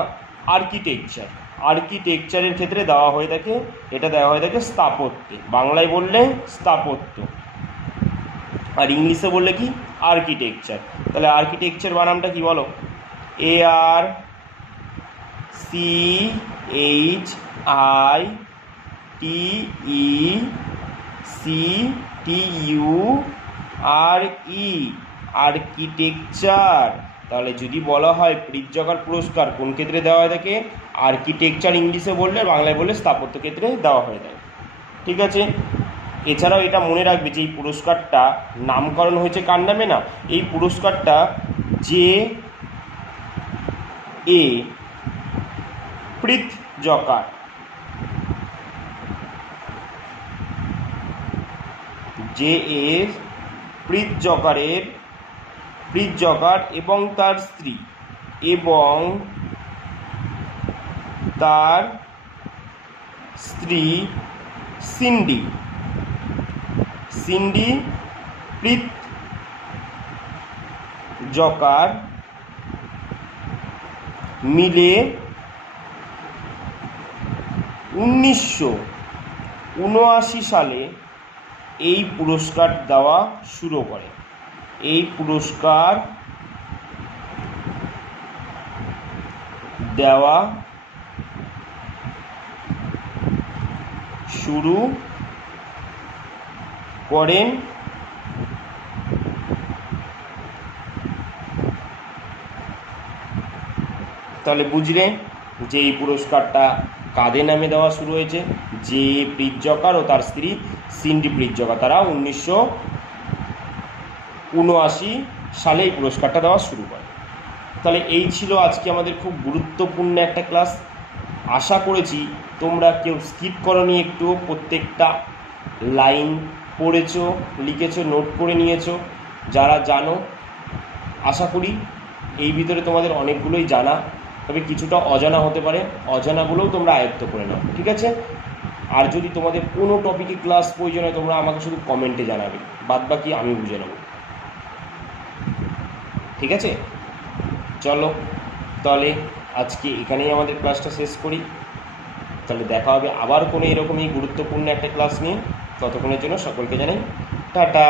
আর্কিটেকচারের ক্ষেত্রে দেওয়া হয়ে থাকে। এটা দেওয়া হয়ে থাকে স্থাপত্যে, বাংলায় বললে স্থাপত্য, আর ইংলিশে বললে কি আর্কিটেকচার। তাহলে আর্কিটেকচার বানানটা কি বলো? ARCHITECTURE, architecture. তাহলে যদি বলা হয় প্রীত জকার পুরস্কার কোন ক্ষেত্রে দেওয়া হয়ে থাকে? আর্কিটেকচার ইংলিশে বললে, বাংলায় বললে স্থাপত্য ক্ষেত্রে দেওয়া হয়ে থাকে, ঠিক আছে। এছাড়াও এটা মনে রাখবে যে এই পুরস্কারটা নামকরণ হয়েছে কার নামে? না, এই পুরস্কারটা J.A. প্রীত জকার, J.A. প্রীত জকার এবং তার স্ত্রী সিন্ডি প্রীত জকার মিলে 1979 সালে এই পুরস্কার দেওয়া শুরু করে। এই পুরস্কার দেওয়া শুরু করেন তাহলে বুঝলে যে এই পুরস্কারটা কাদের নামে দেওয়া শুরু হয়েছে? যে প্রীত জকার ও তার স্ত্রী সিন্ডি প্রীত জকার, তারা 1979 সালে এই পুরস্কারটা দেওয়া শুরু করে। তাহলে এই ছিল আজকে আমাদের খুব গুরুত্বপূর্ণ একটা ক্লাস। আশা করেছি তোমরা কেউ স্কিপ করনি, একটু প্রত্যেকটা লাইন পড়েছো, লিখেছো, নোট করে নিয়েছো। যারা জানো, আশা করি এই ভিতরে তোমাদের অনেকগুলোই জানা, তবে কিছুটা অজানা হতে পারে, অজানাগুলোও তোমরা আয়ত্ত করে নাও, ঠিক আছে? আর যদি তোমাদের কোনো টপিকে ক্লাস প্রয়োজন হয় তোমরা আমাকে শুধু কমেন্টে জানাবে, বাদ বাকি আমি বুঝে নেব, ঠিক আছে? চলো তাহলে আজকে এখানেই আমাদের ক্লাসটা শেষ করি। তাহলে দেখা হবে আবার কোনো এরকমই গুরুত্বপূর্ণ একটা ক্লাস নিয়ে। ততক্ষণের জন্য সকলকে জানাই টাটা।